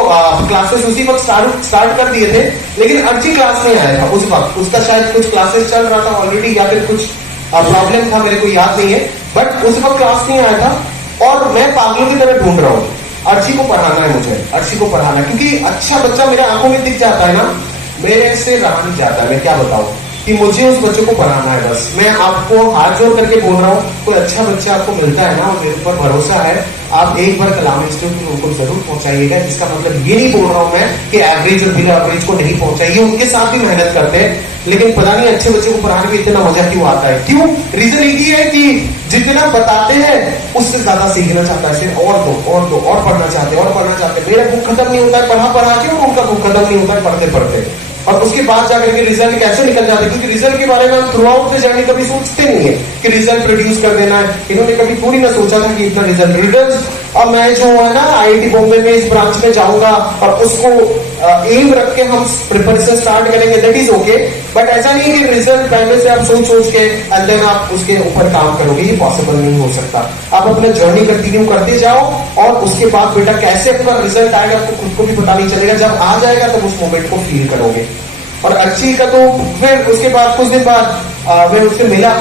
क्लासेस उसी वक्त स्टार्ट कर दिए थे, लेकिन अर्ची क्लास नहीं आया था उस वक्त, उसका शायद कुछ क्लासेस चल रहा था ऑलरेडी या फिर कुछ प्रॉब्लम था, मेरे को याद नहीं है, बट उस वक्त क्लास नहीं आया था। और मैं पागलों की तरह ढूंढ रहा हूँ, अर्ची को पढ़ाना है मुझे, अर्ची को पढ़ाना, क्योंकि अच्छा बच्चा मेरे आंखों में दिख जाता है ना, मेरे से रहा नहीं जाता। मैं क्या बताऊं कि मुझे उस बच्चे को पढ़ाना है, बस मैं आपको हाथ जोड़ करके बोल रहा हूँ, कोई अच्छा बच्चा आपको मिलता है ना और मेरे ऊपर भरोसा है, आप एक बार कलाम इंस्टीट्यूट उनको जरूर पहुंचाइएगा। जिसका मतलब ये नहीं बोल रहा हूं मैं कि एवरेज और बिलो एवरेज को नहीं पहुंचाइए, उनके साथ भी मेहनत करते हैं, लेकिन पता नहीं अच्छे बच्चे को पढ़ाने में इतना मजा क्यों आता है। क्यों? रीजन एक ही है कि जितना बताते हैं उससे ज्यादा सीखना चाहता है, सिर्फ और पढ़ना चाहते हैं। मेरा बुक खत्म नहीं होता है पढ़ा के, और उनका बुक खत्म नहीं होता है पढ़ते। और उसके बाद जाकर के रिजल्ट कैसे निकल जाते हैं, क्योंकि रिजल्ट के बारे में हम थ्रू आउट द जर्नी कभी सोचते नहीं है कि रिजल्ट प्रोड्यूस कर देना है। इन्होंने कभी पूरी ना सोचा था कि इतना रिजल्ट और मैं जो है ना IIT बॉम्बे में इस ब्रांच में जाऊंगा और उसको एम रख के हम प्रिपरेशन स्टार्ट करेंगे, दैट इज ओके। बट ऐसा नहीं है कि रिजल्ट पहले से आप सोच के एंड देन आप उसके ऊपर काम करोगे, ये पॉसिबल नहीं हो सकता। आप अपना जर्नी कंटिन्यू करते जाओ, और उसके बाद बेटा कैसे आपका रिजल्ट आएगा आपको खुद को भी पता नहीं चलेगा, जब आ जाएगा तब उस मोमेंट को फील करोगे। और अर्ची का तो फिर उसके बाद कुछ दिन बाद मैं उससे मिला,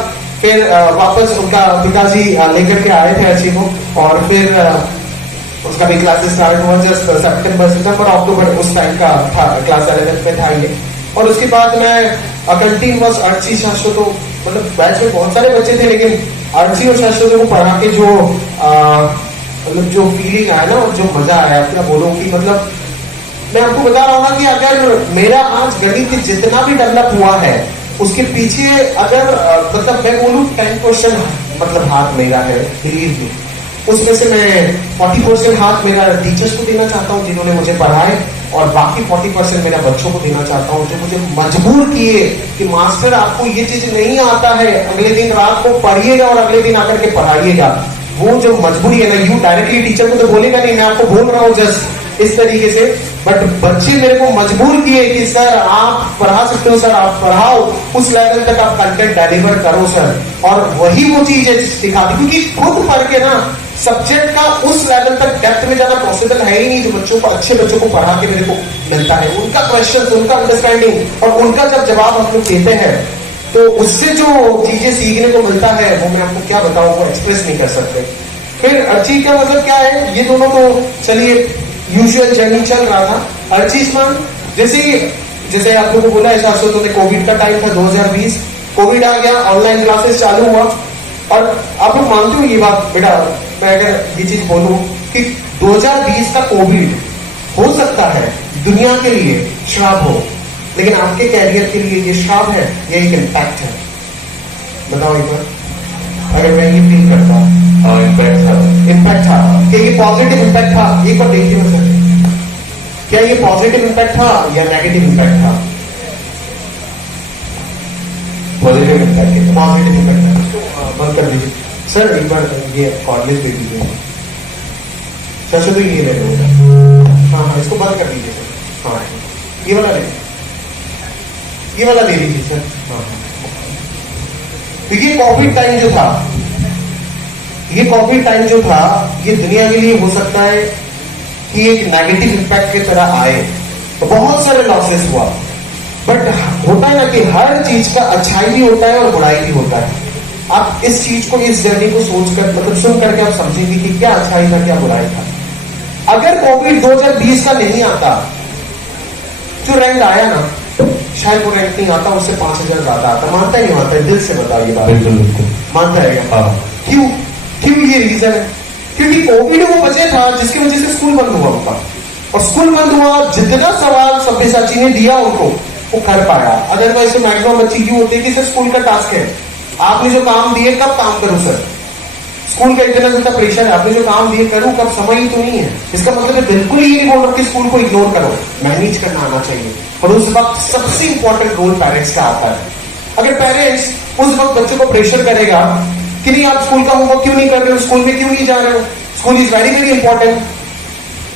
फिर वापस उनका पिताजी लेकर के आए थे अर्ची को, और फिर उसका भी क्लासेस स्टार्ट हुआ जस्ट सितंबर अक्टूबर उस टाइम का था, क्लास 11th में था ये। और उसके बाद मैं कंटिन्यूअस अर्ची शाश्वत, मतलब बैच में बहुत सारे बच्चे थे, लेकिन अर्ची और शाश्वत को पढ़ा के जो मतलब जो फीलिंग आया ना और जो मजा आया, क्या बोलूं कि मतलब मैं आपको बता रहा हूं ना कि अगर मेरा आज गणित जितना भी डेवलप हुआ है उसके पीछे अगर मतलब मैं बोलूं 10% मतलब हाथ मेरा है, बिलीव मी। उसमें से मैं 40% हाथ मेरा टीचर्स को देना चाहता हूं जिन्होंने मुझे पढ़ाए, और बाकी 40% मेरा बच्चों को देना चाहता हूं जो मुझे मजबूर किए कि मास्टर आपको ये चीज नहीं आता है, अगले दिन रात को पढ़िएगा और अगले दिन आकर के पढ़ाइएगा। वो जो मजबूरी है ना, यू डायरेक्टली टीचर को तो बोलेगा नहीं, मैं आपको बोल रहा हूँ जस्ट इस तरीके से, बट बच्चे मेरे को मजबूर किए कि सर आप पढ़ा सकते हो, सर आप पढ़ाओ, उस लेवल तक आप कंटेंट डिलीवर करो सर। और वही वो चीज है सिखाती, क्योंकि खुद पढ़ के ना सब्जेक्ट का उस लेवल तक डेप्थ में जाना पॉसिबल है ही नहीं जो बच्चों को, अच्छे बच्चों को पढ़ा के मेरे को मिलता है। उनका क्वेश्चन, उनका अंडरस्टैंडिंग और उनका जब जवाब हम लोग देते हैं तो उससे जो चीजें सीखने को मिलता है वो मैं आपको क्या बताऊं, वो एक्सप्रेस नहीं कर सकते। फिर अर्ची का मतलब क्या है, ये दोनों तो चलिए यूजुअल जर्नी चल रहा था। अर्ची मान जैसे आप लोगों को बोला ऐसा तो कोविड का टाइम था 2020, कोविड आ गया, ऑनलाइन क्लासेस चालू हुआ। और आप लोग मानते हो ये बात बेटा, मैं अगर ये चीज बोलूं कि 2020 का कोविड हो सकता है दुनिया के लिए श्राप हो, लेकिन आपके कैरियर के लिए ये श्राप है, ये एक इम्पैक्ट है। बताओ एक बार, अगर मैं ये फील करता हूँ इम्पैक्ट था, क्या ये पॉजिटिव इम्पैक्ट था? एक बार देखिए सर, क्या ये पॉजिटिव इम्पैक्ट था या नेगेटिव इम्पैक्ट था? Positive impact, positive impact. बंद कर दीजिए सर, एक बार ये कॉर्डलेस दे दीजिए सर से, तो ये ले लो। हाँ इसको बंद कर दीजिए सर। हाँ ये वाला ले लीजिए सर। हाँ तो ये कोविड टाइम जो था, ये कोविड टाइम जो था, ये दुनिया के लिए हो सकता है कि एक नेगेटिव इम्पैक्ट की तरह आए, तो बहुत सारे लॉसेस हुआ। बट होता है ना कि हर चीज का अच्छाई भी होता है और बुराई भी होता है। आप इस चीज को, इस जर्नी को सोचकर मतलब सुन करके आप समझेंगे कि क्या अच्छाई था, क्या बुराई था। अगर कोविड 2020 का नहीं आता, जो रैंक आया ना, शायद वो रैंक नहीं आता, उससे 5000 ज्यादा आता। मानता ही नहीं मानता है? दिल से बताओ ये बात। बिल्कुल मानता है क्या? क्यों ये रीजन है? क्योंकि कोविड वो वजह था जिसकी वजह से स्कूल बंद हुआ उनका, और स्कूल बंद हुआ, जितना सवाल सब्यसाची ने दिया उनको वो कर पाया। अदरवाइज तो मैक्सिमम बच्चे क्यों होते हैं कि सर स्कूल का टास्क है, आपने जो काम दिए कब काम करूं सर, स्कूल का इतना ज्यादा प्रेशर है, आपने जो काम दिए करूं कब, समय ही तो नहीं है। इसका मतलब है बिल्कुल ये नहीं बोल रहा कि स्कूल को इग्नोर करो, मैनेज करना आना चाहिए। और उस वक्त सबसे इंपॉर्टेंट रोल पेरेंट्स का आता है। अगर पेरेंट्स उस वक्त बच्चे को प्रेशर करेगा कि नहीं आप स्कूल का होमवर्क क्यों नहीं कर रहे हो, स्कूल में क्यों नहीं जा रहे हो, school is very very important,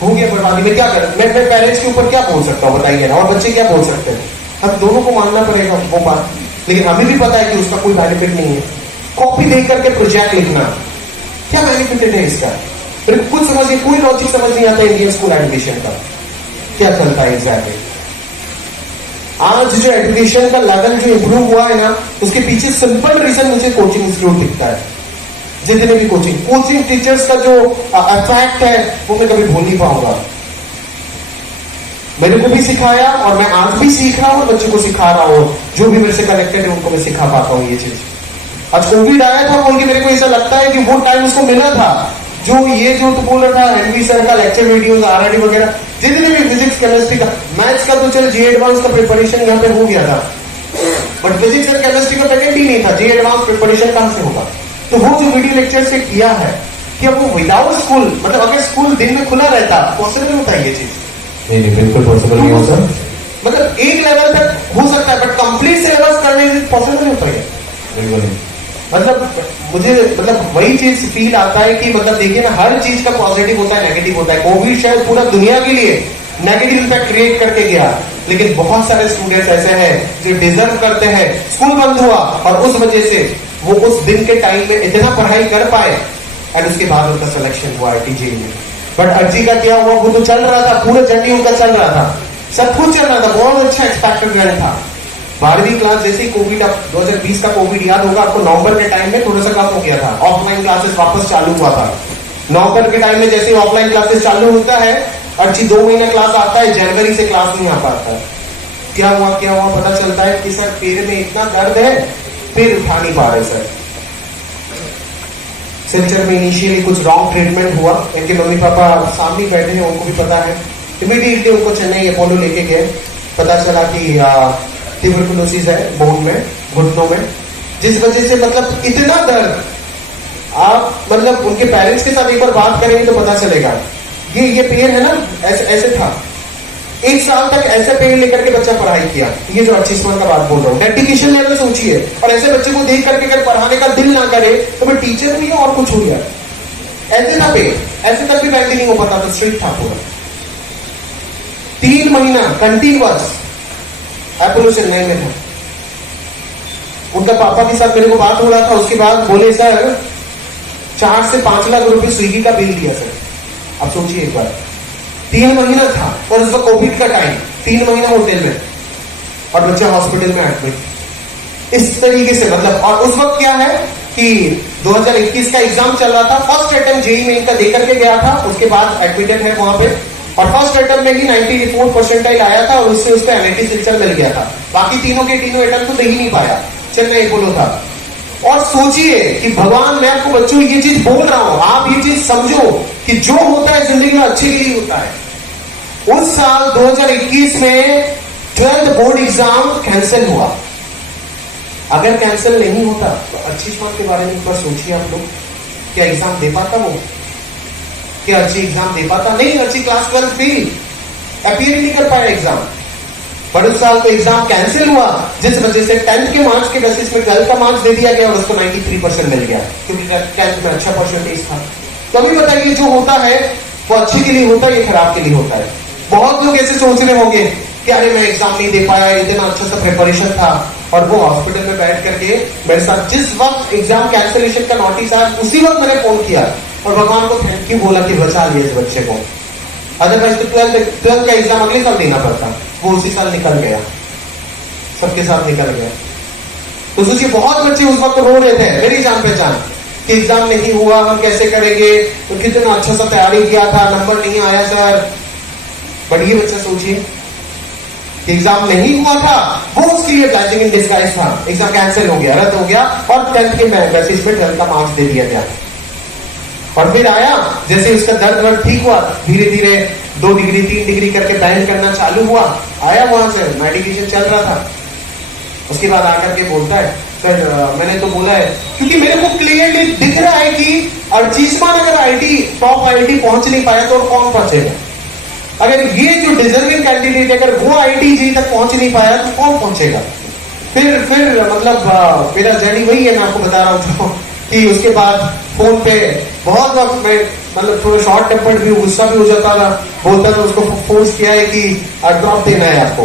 हो गया बर्बादी में क्या करें। मैं पेरेंट्स के ऊपर क्या बोल सकता हूँ बताइए ना, और बच्चे क्या बोल सकते हैं? हम दोनों को मानना पड़ेगा वो बात, लेकिन हमें भी पता है कि उसका कोई बेनिफिट नहीं है। कॉपी देख करके प्रोजेक्ट लिखना, क्या बेनिफिट है इसका? फिर कुछ समझिए, कोई लॉजिक समझ नहीं आता इंडियन स्कूल एजुकेशन का क्या चलता है एग्जैक्टली। आज जो एजुकेशन का लेवल जो इंप्रूव हुआ है ना, उसके पीछे सिंपल रीजन मुझे कोचिंग इंस्टीट्यूट दिखता है। जितने भी कोचिंग टीचर्स का जो इफेक्ट है वो मैं कभी भूल नहीं पाऊंगा। मेरे को भी सिखाया और मैं आज भी सीख रहा हूं, बच्चों को सिखा रहा हूं, जो भी मेरे से कनेक्टेड है उनको मैं सिखा पाता हूं ये चीज। आज कोविड आया था बोल के मेरे को ऐसा लगता है कि वो टाइम उसको मिला था, जो तो बोल रहा था एनवी सर का लेक्चर वीडियोस, आरआरडी वगैरह, जितने भी फिजिक्स केमिस्ट्री का, मैथ्स का तो चल जे एडवांस का प्रिपरेशन यहाँ पे हो गया था, बट फिजिक्स और केमिस्ट्री का पेटेंट ही नहीं था। जे एडवांस प्रिपरेशन कहां से होगा? तो वो जो वीडियो लेक्चर से किया है कि अब वो विदाउट स्कूल, मतलब अगर स्कूल दिन में खुला रहता पॉसिबल होता है ये चीज? नहीं बिल्कुल पॉसिबल नहीं होता। मतलब एक लेवल तक हो सकता है, बट कंप्लीट सिलेबस करने से पॉसिबल नहीं होता है। बिल्कुल नहीं। मतलब मुझे वही चीज फील आता है कि मतलब देखिए ना, हर चीज का पॉजिटिव होता है, नेगेटिव होता है। कोविड शायद पूरा दुनिया के लिए नेगेटिव इम्पैक्ट क्रिएट करके गया, लेकिन बहुत सारे स्टूडेंट्स ऐसे हैं जो डिजर्व करते हैं। स्कूल बंद हुआ और उस वजह से वो उस दिन के टाइम में इतना पढ़ाई कर पाए, और उसके बाद उनका सिलेक्शन हुआ टीजे में। बट अर्जी का क्या हुआ, वो तो चल रहा था, पूरा जर्नी उनका चल रहा था, सब कुछ चल रहा था, बहुत अच्छा एक्सपेक्टेड रिजल्ट था। 12वीं क्लास जैसे ही कोविड, अब 2020 का कोविड याद होगा आपको, नवंबर के टाइम में थोड़ा सा कम हो गया था, ऑफलाइन क्लासेस वापस चालू हुआ था। नवंबर के टाइम में जैसे ऑफलाइन क्लासेस चालू होता है, अर्जी 2 महीना क्लास आता है, जनवरी से क्लास नहीं आ पाता है। क्या हुआ पता चलता है कि सर पैर में इतना दर्द है, पैर उठा नहीं पा रहे सर। सिलचर में इनिशियली कुछ रॉन्ग ट्रीटमेंट हुआ, इनके मम्मी पापा सामने बैठे हैं, उनको भी पता है। इमीडिएटली उनको चेन्नई अपोलो लेके गए, पता चला कि ट्यूबरकुलोसिस है बोन में, घुटनों में, जिस वजह से मतलब इतना दर्द, आप मतलब उनके पेरेंट्स के साथ एक बार बात करेंगे तो पता चलेगा। ये पेन है ना, ऐसे था। 1 साल तक ऐसे पेन लेकर के बच्चा पढ़ाई किया। ये जो अचीवमेंट का बात बोल रहा हूँ, डेडिकेशन लेवल सोचिए। और ऐसे बच्चे को देख करके अगर पढ़ाने का दिल ना करे तो मैं टीचर हुई और कुछ हुई है। ऐसे था पेन, ऐसे तक भी वैलिड नहीं हो पाता था, स्ट्रिक्ट था पूरा। 3 महीना कंटिन्यूअस अपोलो चेन्नई में था। उनका पापा के साथ मेरे को बात हो रहा था, उसके बाद बोले सर 4 से 5 लाख रुपए स्विगी का बिल दिया सर। अब सोचिए एक बार, 3 महीना था और उस वक्त कोविड का टाइम, 3 महीना होटल में और बच्चा हॉस्पिटल में एडमिट। इस तरीके से मतलब, और उस वक्त क्या है कि 2021 का एग्जाम चल रहा था, फर्स्ट अटेम्प्ट जेईई मेन का देकर के गया था, उसके बाद एडमिटेड है वहां पे, और फर्स्ट अटेम्प्ट में ही 94 परसेंटाइल आया था और उससे उसका एनआईटी सिलचर मिल गया था। बाकी तीनों अटेम्प्ट तो दे ही नहीं पाया, चेन्नई अपोलो था। और सोचिए कि भगवान, मैं आपको बच्चों ये चीज बोल रहा हूं, आप ये चीज समझो कि जो होता है जिंदगी में अच्छे के लिए होता है। उस साल 2021 में 12th बोर्ड एग्जाम कैंसिल हुआ। अगर कैंसिल नहीं होता तो अच्छी बात के बारे में एक बार सोचिए आप लोग, क्या एग्जाम दे पाता वो? क्या अच्छी एग्जाम दे पाता? नहीं, अच्छी क्लास 12 थी, अपीयर नहीं कर पाया एग्जाम। पर उस साल तो एग्जाम कैंसिल हुआ, जिस वजह से 10th के मार्क्स के बेसिस में 12th का मार्क्स दे दिया गया और उसको 93% मिल गया, क्योंकि 10th में अच्छा परसेंटेज था। तो अभी बताइए, जो होता है वो अच्छे के लिए होता है या खराब के लिए होता है? बहुत लोग ऐसे सोच रहे होंगे कि अरे मैं एग्जाम नहीं दे पाया, इतना अच्छा सा प्रिपरेशन था, और वो हॉस्पिटल में बैठ करके मेरे साथ जिस वक्त एग्जाम कैंसिलेशन का नोटिस आया उसी वक्त मैंने फोन किया और भगवान को थैंक यू बोला कि बचा लिया इस बच्चे को। अदरवाइज तो 12th का एग्जाम अगले साल देना पड़ता, वो उसी साल निकल गया, सबके साथ निकल गया। तो सोचिए, बहुत बच्चे उस वक्त रो रहे थे, मेरी जान पहचान, कि एग्जाम नहीं हुआ, हम कैसे करेंगे, तो कितना अच्छा सा तैयारी किया था, नंबर नहीं आया सर। बट ये बच्चा सोचिए कि एग्जाम नहीं हुआ था, वो उसके लिए ब्लेसिंग इन डिस्गाइज था। एग्जाम कैंसिल हो गया, रद्द हो गया, और 10th के बेसिस पे 12th का मार्क्स दे दिया गया। और फिर आया, जैसे उसका दर्द वर्द ठीक हुआ, धीरे धीरे 2 डिग्री 3 डिग्री करके बैंड करना चालू हुआ, आया वहां से, मेडिकेशन चल रहा था। उसके बाद आकर के बोलता है सर मैंने तो बोला है, क्योंकि मेरे को क्लियरली दिख रहा है कि अर्चिष्मान अगर आईआईटी टॉप आईआईटी पहुंच नहीं पाया तो और कौन पहुंचेगा? अगर ये जो डिजर्विंग कैंडिडेट है अगर वो आईआईटी जी तक पहुंच नहीं पाया तो कौन पहुंचेगा? फिर मतलब मेरा जर्नी वही है, मैं आपको बता रहा हूँ कि उसके बाद फोन पे बहुत वक्त मैं मतलब थोड़ा शॉर्ट टेम्पर्ड भी, गुस्सा भी हो जाता था, बोलता था, उसको फोर्स किया है कि ड्रॉप देना है आपको।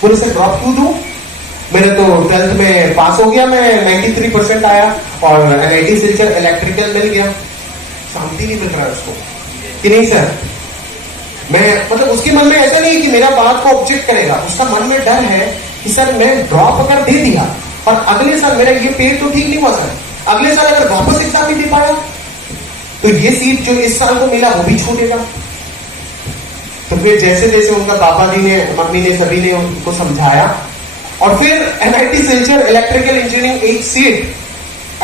बोले सर ड्रॉप क्यों दूं? मेरे तो 12th में पास हो गया, मैं 93% आया और एनआईटी सिलचर इलेक्ट्रिकल मिल गया। शांति नहीं मिल रहा है उसको कि नहीं सर, मैं मतलब उसके मन में ऐसा नहीं कि मेरा बात को ऑब्जेक्ट करेगा, उसका मन में डर है कि सर मैं ड्रॉप अगर दे दिया और अगले साल मेरा ये पेड़ तो ठीक नहीं हुआ सर, अगले साल अगर वापस एग्जाम नहीं दे पाया तो ये सीट जो इस साल को मिला वो भी छूटेगा। तो फिर जैसे जैसे उनका पापा जी ने, मम्मी ने, सभी ने उनको समझाया और फिर एनआईटी सिलचर इलेक्ट्रिकल इंजीनियरिंग एक सीट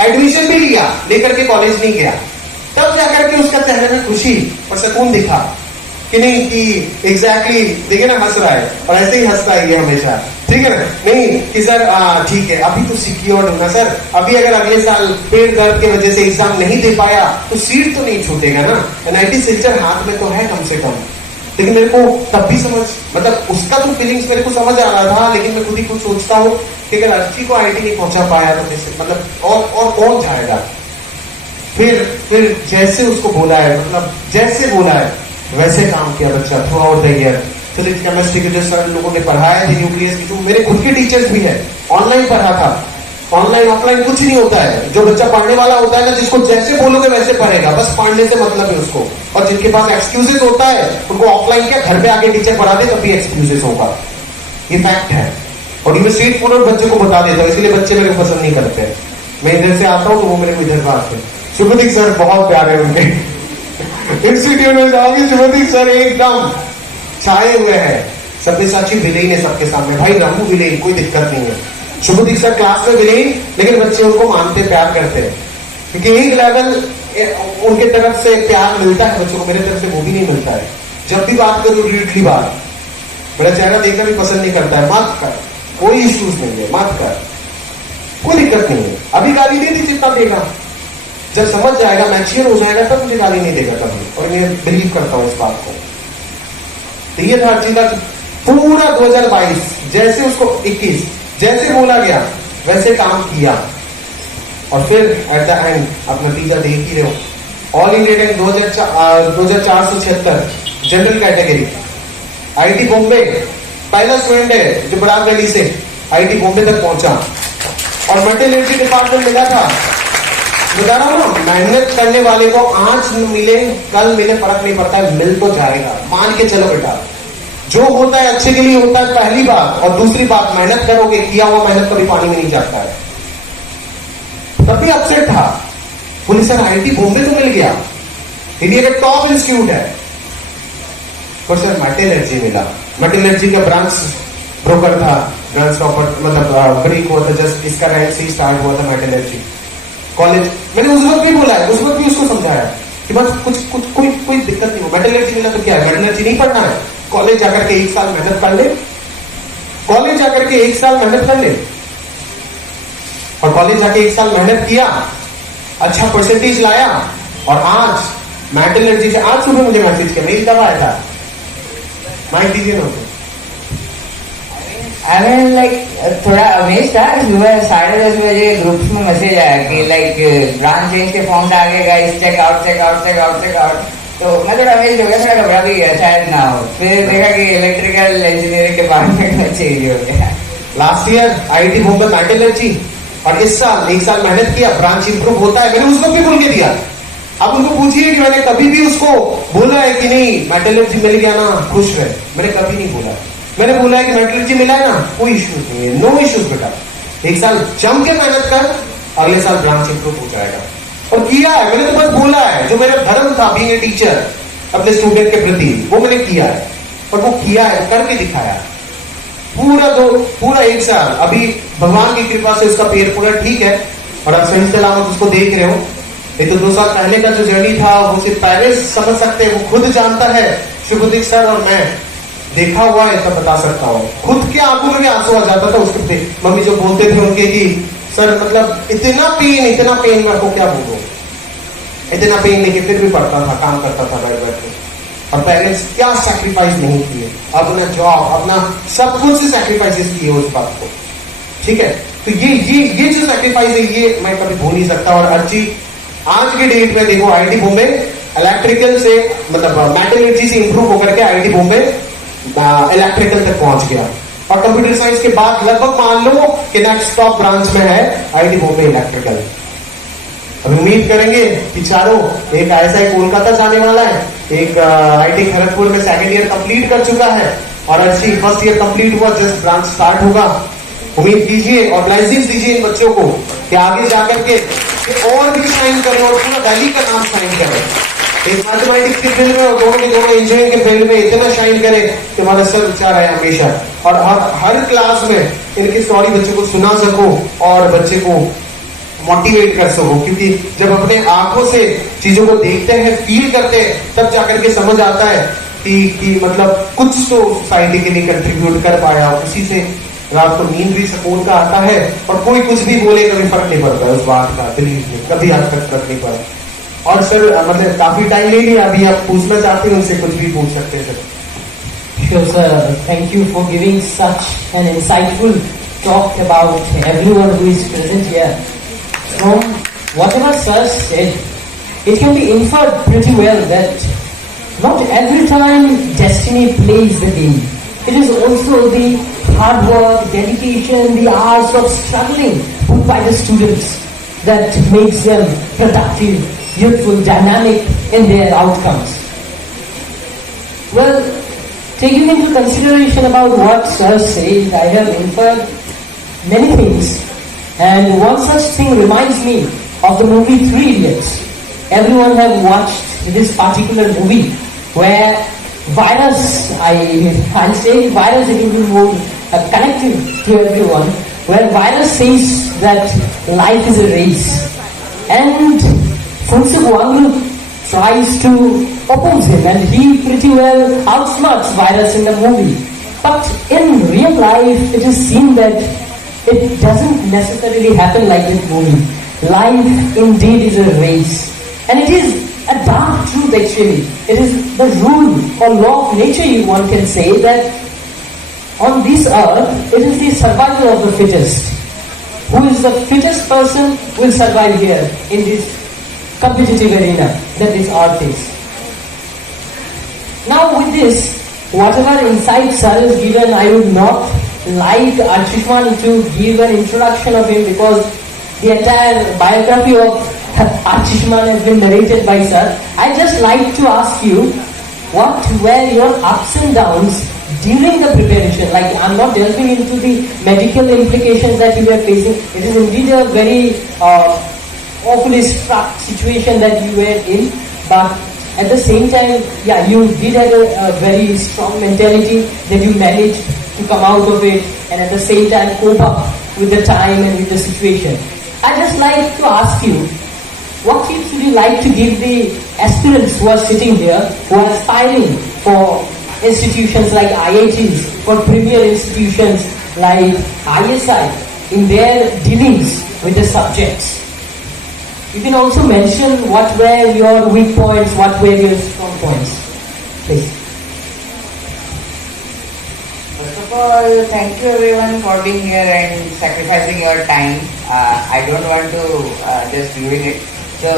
एडमिशन भी लिया, लेकर के कॉलेज नहीं गया। तब जाकर के उसका चेहरे में खुशी और सुकून दिखा कि नहीं कि एग्जैक्टली देखिए ना, हंस रहा है और ऐसे ही हंसता है ये हमेशा, ठीक है ना? नहीं कि सर ठीक है अभी तो सिक्योर्ड होगा सर, अभी अगर अगले साल पेट दर्द की वजह से एग्जाम नहीं दे पाया तो सीट तो नहीं छूटेगा ना, एनआईटी सिलचर हाथ में तो है कम से कम। लेकिन मेरे को तब भी समझ, मतलब उसका तो फीलिंग्स मेरे को समझ आ रहा था, लेकिन मैं खुद ही खुद सोचता हूँ कि अगर अच्छी को आईआईटी नहीं पहुंचा पाया तो कैसे, मतलब और कौन जाएगा? फिर जैसे उसको बोला है, मतलब जैसे बोला है वैसे काम किया बच्चा through out the year. Physics chemistry के जो सर लोगों ने पढ़ाया थे, न्यूक्लियस की, जो मेरे खुद के टीचर्स भी है, ऑनलाइन पढ़ा था। ऑनलाइन ऑफलाइन कुछ नहीं होता है, जो बच्चा पढ़ने वाला होता है ना, जिसको जैसे बोलोगे वैसे पढ़ेगा, बस पढ़ने से मतलब है उसको। और जिनके पास एक्सक्यूजेस होता है उनको ऑफलाइन क्या घर पे आके टीचर पढ़ा दे तब भी एक्सक्यूजेस होगा, ये फैक्ट है। और ये स्ट्रेट फॉरवर्ड बच्चे को बता देता हूँ, इसलिए बच्चे मेरे को पसंद नहीं करते। मैं इधर से आता हूँ तो वो मेरे को इधर बात है। शुभदीप सर बहुत प्यारे उनके इंस्टीट्यूट में जाओगे, शुभदीप सर एकदम छाए हुए हैं, सब्यसाची विलेन है सबके सामने, भाई रामू विलेन, कोई दिक्कत नहीं है। शुभदीप सर क्लास में विलेन, लेकिन बच्चे उनको मानते प्यार करते हैं, क्योंकि एक लेवल उनके तरफ से प्यार मिलता है बच्चों को, मेरे तरफ से वो भी नहीं मिलता है। जब भी बात करूं रिलेटली बात, मेरा चेहरा देखकर भी पसंद नहीं करता है, मत कर, कोई इश्यूज नहीं है, मत कर, कोई दिक्कत नहीं है। अभी गाली दे दी जितना देगा, जब समझ जाएगा, मैच्योर हो जाएगा, तब मुझे गाली नहीं देगा कभी, और मैं बिलीव करता हूं इस बात को। तो ये था अर्ची का पूरा 2022, जैसे उसको 21 जैसे बोला गया वैसे काम किया, और फिर एट द एंड आप नतीजा देख ही रहे हो। All India rank 2476 general category, IT Bombay, पहला स्टूडेंट है जो बराक वैली से आईटी बॉम्बे तक पहुंचा, और मल्टीलिटरेसी डिपार्टमेंट मिला था। बता रहा हूं ना, मेहनत करने वाले को आज मिले कल मिले फर्क नहीं पड़ता है, मिल तो जाएगा, मान के चलो बेटा। जो होता है अच्छे के लिए होता है, पहली बात। और दूसरी बात, मेहनत करोगे, किया हुआ मेहनत कभी पानी में नहीं जाता है। तब भी अपसेट था, पुलिस सर आईटी बॉम्बे तो मिल गया, इंडिया का टॉप इंस्टीट्यूट है, पर सर मेटलर्जी मिला। मेटलर्जी का ब्रांच ब्रोकर था, ब्रांच टॉपर, मतलब ब्रेक हुआ था, जस्ट इसका रैंक से स्टार्ट हुआ था मेटलर्जी कॉलेज। मैंने उस वक्त भी बोला है, उस वक्त भी उसको समझाया कि बस कुछ कोई दिक्कत नहीं हो, मेटलर्जी मिला तो क्या है, मेटलर्जी नहीं पढ़ना है, कॉलेज जाकर के 1 साल मेहनत कर ले, कॉलेज जाकर के 1 साल मेहनत कर ले। और कॉलेज जाके 1 साल मेहनत किया, अच्छा परसेंटेज लाया, और आज मेटलर्जी से आज सुबह मुझे मैसेज किया, मेल कब आया था, माइक दीजिए ना। I mean, like थोड़ा अमेज था। सुबह 10:30 बजे ग्रुप्स में मैसेज आया कि लाइक ब्रांच चेंज के फॉर्म्स आ गए guys, check out check out check out check out. तो मैं थोड़ा अमेज हो गया, थोड़ा घबरा भी गया, शायद ना हो। फिर देखा कि इलेक्ट्रिकल इंजीनियरिंग डिपार्टमेंट में चेंज हो गया। Last year IT Bombay metallurgy, और इस साल 1 साल मेहनत किया, ब्रांच इंप्रूव होता है। मैंने उसको भी बोल के दिया। अब उनको पूछिए कि मैंने कभी भी उसको बोला है कि नहीं मेटलर्जी मिल गया ना खुश रहे, मैंने कभी नहीं बोला। मैंने बोला है कि मेटलर्जी मिला है ना, कोई इश्यूज नहीं है, नो इश्यूज बेटा, 1 साल जम के मेहनत कर, अगले साल ब्रांच इंप्रूव हो जाएगा। और किया है, मैंने तो बस बोला है, जो मेरा धर्म था बीइंग ए टीचर अपने स्टूडेंट के प्रति, वो मैंने किया है, और वो किया है, करके दिखाया। पूरा 1 साल, अभी भगवान की कृपा से उसका पेट पूरा ठीक है, और आप सही सलामत उसको देख रहे हो। ये तो 2 साल पहले का जो जर्नी था, वो सिर्फ पेरेंट्स समझ सकते हैं, वो खुद जानता है, शुभदीप सर और मैं देखा हुआ है, तब बता सकता हूँ। खुद के आंखों में भी आंसू आ जाता था उसके, मम्मी जो बोलते थे उनके कि सर मतलब इतना पेन, मैं आपको क्या बोलूं, इतना पेन लेके फिर भी पढ़ता था, काम करता था बैठ बैठ के। और पेरेंट्स क्या सैक्रिफाइस नहीं किए, अपना जॉब, अपना सब कुछ से सैक्रिफाइसेस किए उस बात को, ठीक है। तो ये जो सैक्रिफाइस है, ये मैं कभी भूल नहीं सकता। और अर्ची आज के डेट में देखो, आईटी बॉम्बे इलेक्ट्रिकल से, मतलब मेटलर्जी से इंप्रूव होकर के आईटी बॉम्बे इलेक्ट्रिकल तक पहुंच गया, और कंप्यूटर साइंस के बाद लगभग मान लो कि नेक्स्ट टॉप ब्रांच में है आईटी बॉम्बे इलेक्ट्रिकल। अब उम्मीद करेंगे कि चारों, एक ISI कोलकाता जाने वाला है, एक आईटी खड़गपुर में 2nd ईयर कंप्लीट कर चुका है, और अर्ची 1st ईयर कंप्लीट हुआ, जस्ट ब्रांच स्टार्ट होगा। उम्मीद कीजिए और ब्लेसिंग्स दीजिए इन बच्चों को कि आगे जाकर के और भी शाइन करें, और पूरा दिल्ली का नाम शाइन करें, एक मैथमेटिक्स के फील्ड में और दोनों इंजीनियरिंग के फील्ड में इतना शाइन करे कि हमारा सर ऊंचा रहे हमेशा। और हर क्लास में इनकी स्टोरी बच्चों को सुना सको और बच्चे को मोटिवेट कर सको, क्योंकि जब अपने आंखों से चीजों को देखते हैं, फील करते हैं, तब जाकर के समझ आता है कि मतलब कुछ तो सोसाइटी के लिए कंट्रीब्यूट कर पाया। उसी से रात को नींद भी सुकून का आता है, और कोई कुछ भी बोले कभी फर्क नहीं पड़ता उस बात का, बिलीव में कभी आज तक फर्क नहीं पड़ा। और सर मतलब काफी टाइम ले लिया, अभी आप पूछना चाहते हैं उनसे कुछ भी पूछ सकते हैं sir. Sure, sir. Thank you for giving such an insightful talk about everyone who is present here. From whatever sir said, it can be inferred pretty well that not every time destiny plays the game. It is also the hard work, dedication, the hours of struggling put by the students that makes them productive, youthful, dynamic in their outcomes. Well, taking into consideration about what sir said, I have inferred many things, and one such thing reminds me of the movie 3 Idiots. Everyone have watched this particular movie where virus, I'm saying virus, it will be more connected to everyone, where virus says that life is a race, and Funsuk Wangru tries to oppose him and he pretty well outsmarts Virus in the movie. But in real life, it is seen that it doesn't necessarily happen like this movie. Life indeed is a race. And it is a dark truth actually. It is the rule or law of nature, one can say, that on this earth, it is the survival of the fittest. Who is the fittest person will survive here in this competitive arena that this art is. Now with this, whatever insight sir has given, I would not like Archishman to give an introduction of him because the entire biography of Archishman has been narrated by sir. I just like to ask you, what were your ups and downs during the preparation? Like, I'm not delving into the medical implications that you were facing. It is indeed a very awfully struck situation that you were in, but at the same time, yeah, you did have a very strong mentality that you managed to come out of it and at the same time cope up with the time and with the situation. I just like to ask you, what tips would you like to give the aspirants who are sitting here, who are aspiring for institutions like IITs, for premier institutions like ISI, in their dealings with the subjects? You can also mention what were your weak points, what were your strong points. Please. First of all, thank you everyone for being here and sacrificing your time. I don't want to just ruin it. So,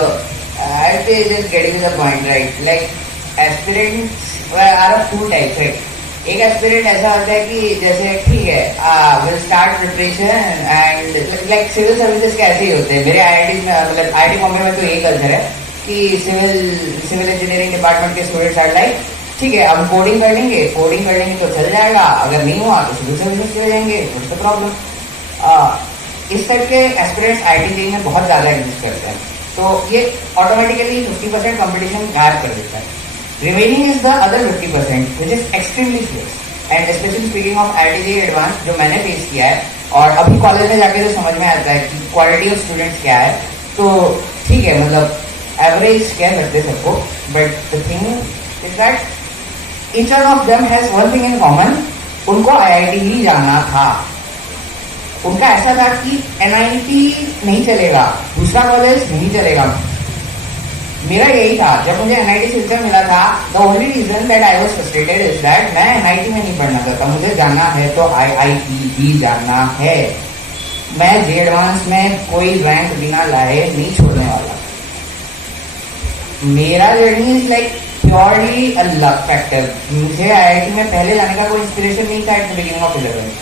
I'll be just getting to the point, right? Like, aspirants are of two types, right? एक aspirant ऐसा होता है कि जैसे ठीक है will start preparation and like civil services के ऐसे ही होते हैं. मेरे आईआईटी में मतलब आईआईटी बॉम्बे में तो यही कल्चर है कि सिविल इंजीनियरिंग डिपार्टमेंट के स्टूडेंट्स आर लाइक ठीक है हम कोडिंग कर लेंगे तो चल जाएगा, अगर नहीं हुआ तो सिविल सर्विसेज चले जाएंगे, व्हाट्स द प्रॉब्लम. इस टाइप के एस्पिरेंट्स आईआईटी में बहुत ज्यादा एग्जिस्ट करते हैं, तो ये ऑटोमेटिकली 50% कॉम्पिटिशन गायब कर देता है. Remaining is the other 50%, which is extremely fierce. And especially speaking of IIT Advanced, जो मैंने फेस किया है और अभी कॉलेज में जाके जो समझ में आता है कि क्वालिटी ऑफ स्टूडेंट्स क्या है, तो ठीक है मतलब एवरेज कह सकते सबको, but the thing is that each one of them has one thing in common. उनको IIT ही जाना था. उनका ऐसा था कि NIT नहीं चलेगा, दूसरा कॉलेज नहीं चलेगा. मेरा यही था. जब मुझे NIT सिस्टम मिला था, the only reason that I was frustrated is that मैं NIT में नहीं पढ़ना चाहता. मुझे जाना है तो IIT ही जाना है. मैं जे एडवांस में कोई रैंक बिना लाए नहीं छोड़ने वाला. मेरा journey is like purely a luck factor. मुझे IIT में पहले जाने का कोई इंस्पिरेशन नहीं था एट द बिगिनिंग ऑफ 11.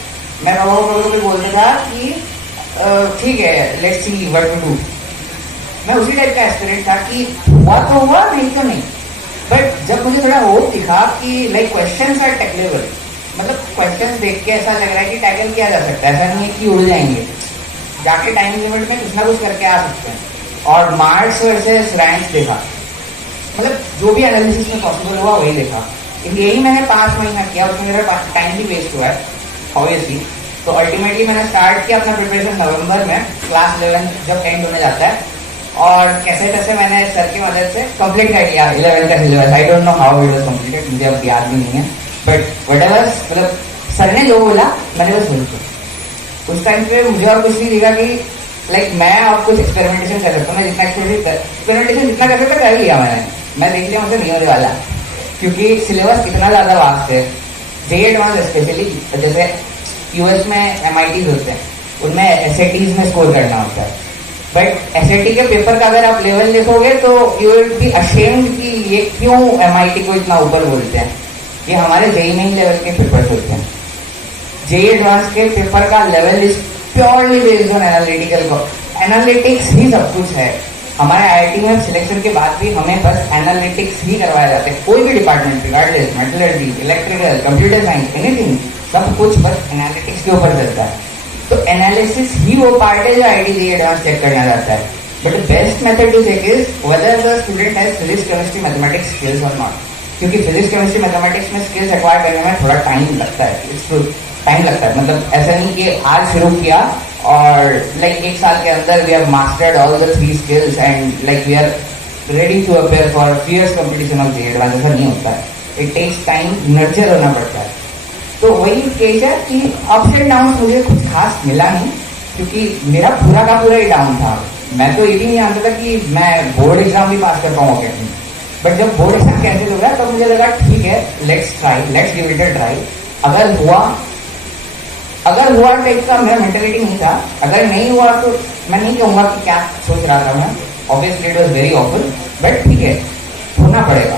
मैं बाबा को कभी बोलता था कि ठीक है let's see what to do. मैं उसी टाइप का एस्पिरेंट था कि हुआ तो हुआ, नहीं तो नहीं. बट जब मुझे थोड़ा होप दिखा कि लाइक क्वेश्चंस आर टैकलेबल, मतलब क्वेश्चंस देख के ऐसा लग रहा है कि टैकल किया जा सकता है, ऐसा नहीं है कि उड़ जाएंगे, जाके टाइम लिमिट में कुछ ना कुछ करके आ सकते हैं. और मार्क्स वर्सेस रैंक्स देखा, मतलब जो भी एनालिसिस में पॉसिबल हुआ वही देखा. यही मैंने 5 महीना किया, उसमें मेरा टाइम भी वेस्ट हुआ है ऑब्वियसली. तो अल्टीमेटली मैंने स्टार्ट किया अपना प्रिपरेशन नवंबर में, क्लास 11 जब एंड होने जाता है, और कैसे कैसे मैंने सर की मदद से कंप्लीट कर लिया 11 का syllabus. I don't know how it was completed, मुझे अब याद भी नहीं है, बट व्हाटएवर मतलब सर ने जो बोला मैंने बस सुन. उस टाइम पे मुझे और कुछ नहीं दिखा कि लाइक मैं और कुछ एक्सपेरिमेंटेशन कर सकता हूँ. मैं जितना एक्सपेरिमेंटेशन जितना कर सकता कर लिया मैं देख लिया मुझे नहीं होने वाला, क्योंकि सिलेबस इतना ज्यादा वास्ट है. जे एडवांस स्पेशली जैसे यूएस में MITs होते हैं, उनमें SATs में स्कोर करना होता है. बट SAT के पेपर का अगर आप लेवल लिखोगे तो यू विल बी अशेम्ड कि ये क्यों MIT को इतना ऊपर बोलते हैं. ये हमारे JEE मेन लेवल के पेपर होते हैं. JEE एडवांस के पेपर का level is purely based on analytical. Analytics ही सब कुछ है. हमारे IIT में सिलेक्शन के बाद भी हमें बस एनालिटिक्स ही करवाया जाता है. कोई भी department regardless, metallurgy, electrical, computer science, anything, सब कुछ बस एनालिटिक्स के ऊपर चलता है. तो एनालिसिस ही वो पार्ट है जो IIT JEE एडवांस चेक करना जाता है. But the best method to check is whether the student has physics chemistry mathematics skills और नॉट. क्योंकि फिजिक्स केमिस्ट्री मैथमेटिक्स में स्किल्स एक्वायर करने में थोड़ा टाइम लगता है, इट्स ट्रू. टाइम लगता है, मतलब ऐसा नहीं कि आज शुरू किया और लाइक एक साल के अंदर we have mastered all the 3 skills and like we are ready to appear for fierce competition of JEE advance. ऐसा नहीं होता है, इट टेक्स टाइम, नर्चर होना पड़ता है। तो वही केस है कि अप्स एंड डाउन मुझे कुछ खास मिला नहीं, क्योंकि मेरा पूरा का पूरा ही डाउन था। मैं तो ये भी नहीं जानता था कि मैं बोर्ड एग्जाम भी पास कर पाऊंगा कैसे, बट जब बोर्ड एग्जाम कैंसिल हो गया तो मुझे लगा ठीक है, let's try, let's give it a try. अगर हुआ टाइप का मेरा मेंटेलिटी नहीं था, अगर नहीं हुआ तो मैं नहीं कहूंगा कि क्या सोच रहा था मैं, obviously it was very awful, but ठीक है, होना पड़ेगा,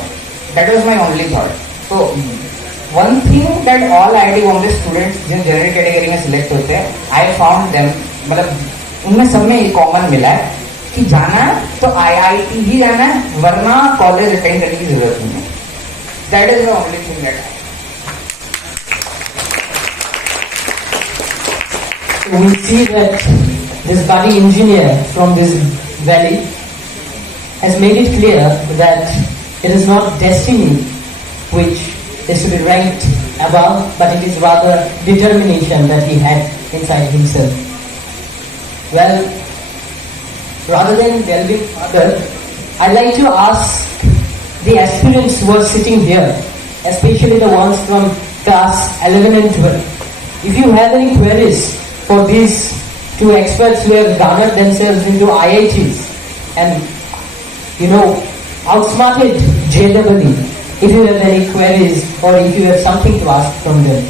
that was my only thought. तो one thing that all IIT Bombay students जिन जनरल कैटेगरी में सिलेक्ट होते हैं, आई फाउंड देम, मतलब उनमें सब में ये कॉमन मिला है कि जाना है तो IIT ही जाना है, वरना कॉलेज अटेंड करने की जरूरत नहीं है। That is the only thing that We see that this budding engineer from this valley has made it clear that it is not destiny which is to be ranked above, but it is rather determination that he had inside himself. Well, rather than delving further, I'd like to ask the aspirants who are sitting here, especially the ones from class 11 and 12, if you have any queries for these 2 experts who have garnered themselves into IITs and outsmarted JEE, if you have any queries or if you have something to ask from them.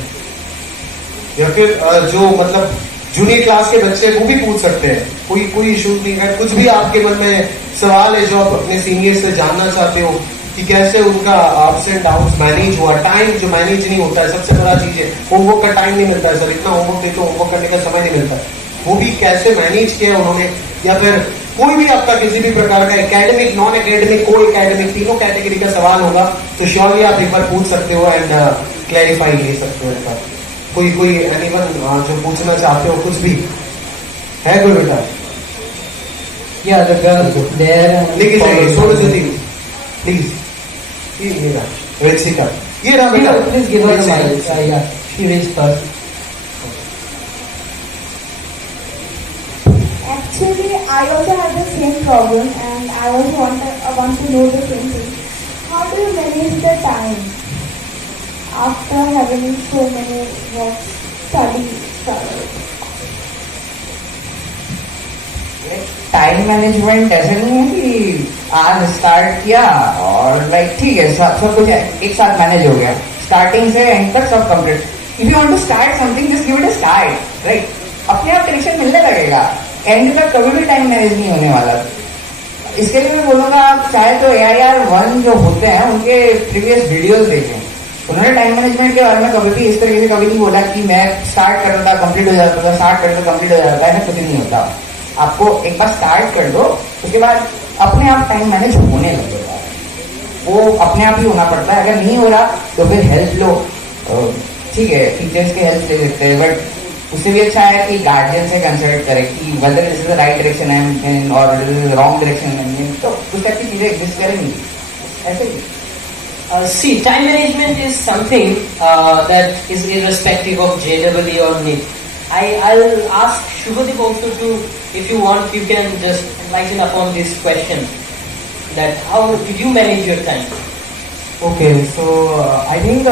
या फिर जो मतलब junior class के बच्चे वो भी पूछ सकते हैं, कोई इशू नहीं है। कुछ भी आपके मन में सवाल है जो आप अपने सीनियर से जानना चाहते हो कि कैसे उनका अप्स एंड डाउन्स मैनेज हुआ, टाइम जो मैनेज नहीं होता है, सबसे बड़ा चीज है, होमवर्क का टाइम नहीं मिलता है सर, इतना होमवर्क देते हो, होमवर्क करने का समय नहीं मिलता है, वो भी कैसे मैनेज किया उन्होंने। या फिर कोई भी आपका किसी भी प्रकार का एकेडमिक, नॉन एकेडमिक, को एकेडमिक, तीनों कैटेगरी का सवाल होगा तो श्योरली आप एक बार पूछ सकते हो एंड क्लैरिफाई ले सकते हो एक बार। कोई एनीवन जो पूछना चाहते हो कुछ भी है कोई बेटा? Yeah, the girl there. लेकिन प्लीज ये मेरा रेसिका ये रहा बेटा, Please give her the mic. Yeah, she raised first. Actually, I also have the same problem, and I also want to know the same thing. How do you manage the time after having so many work, study? Time management ऐसे नहीं है कि आज start किया और like ठीक है सब कुछ एक साथ मैनेज हो गया, स्टार्टिंग से एंड तक सब complete. If you want to start something just give it a start, right? अपने आप डायरेक्शन मिलने लगेगा, एंड तक कभी भी टाइम मैनेज नहीं होने वाला। इसके लिए मैं बोलूंगा आप चाहे तो AIR-1 जो होते हैं उनके प्रीवियस वीडियोस देखें, उन्होंने टाइम मैनेजमेंट के बारे में कभी भी इस तरीके से कभी नहीं बोला कि मैं स्टार्ट करता था कंप्लीट हो जाता था, स्टार्ट करता कंप्लीट हो जाता है, कुछ नहीं होता। आपको एक बार स्टार्ट कर दो, उसके बाद अपने आप टाइम मैनेज होने लगेगा, वो अपने आप ही होना पड़ता है। अगर नहीं हो रहा तो फिर हेल्प लो, ठीक है, टीचर्स की हेल्प ले सकते हैं, बट उससे भी अच्छा है कि गार्जियन से कंसल्ट करें कि whether this is the right direction I am in और this is wrong direction I am in, तो उस टाइप की चीजें एग्जिस्ट करेंगी ऐसे ही। See, time management is something that is irrespective of JEE or NEET. I'll ask Shubhadeep also to, if you want, you can just enlighten upon this question, that how did you manage your time? Okay, so I think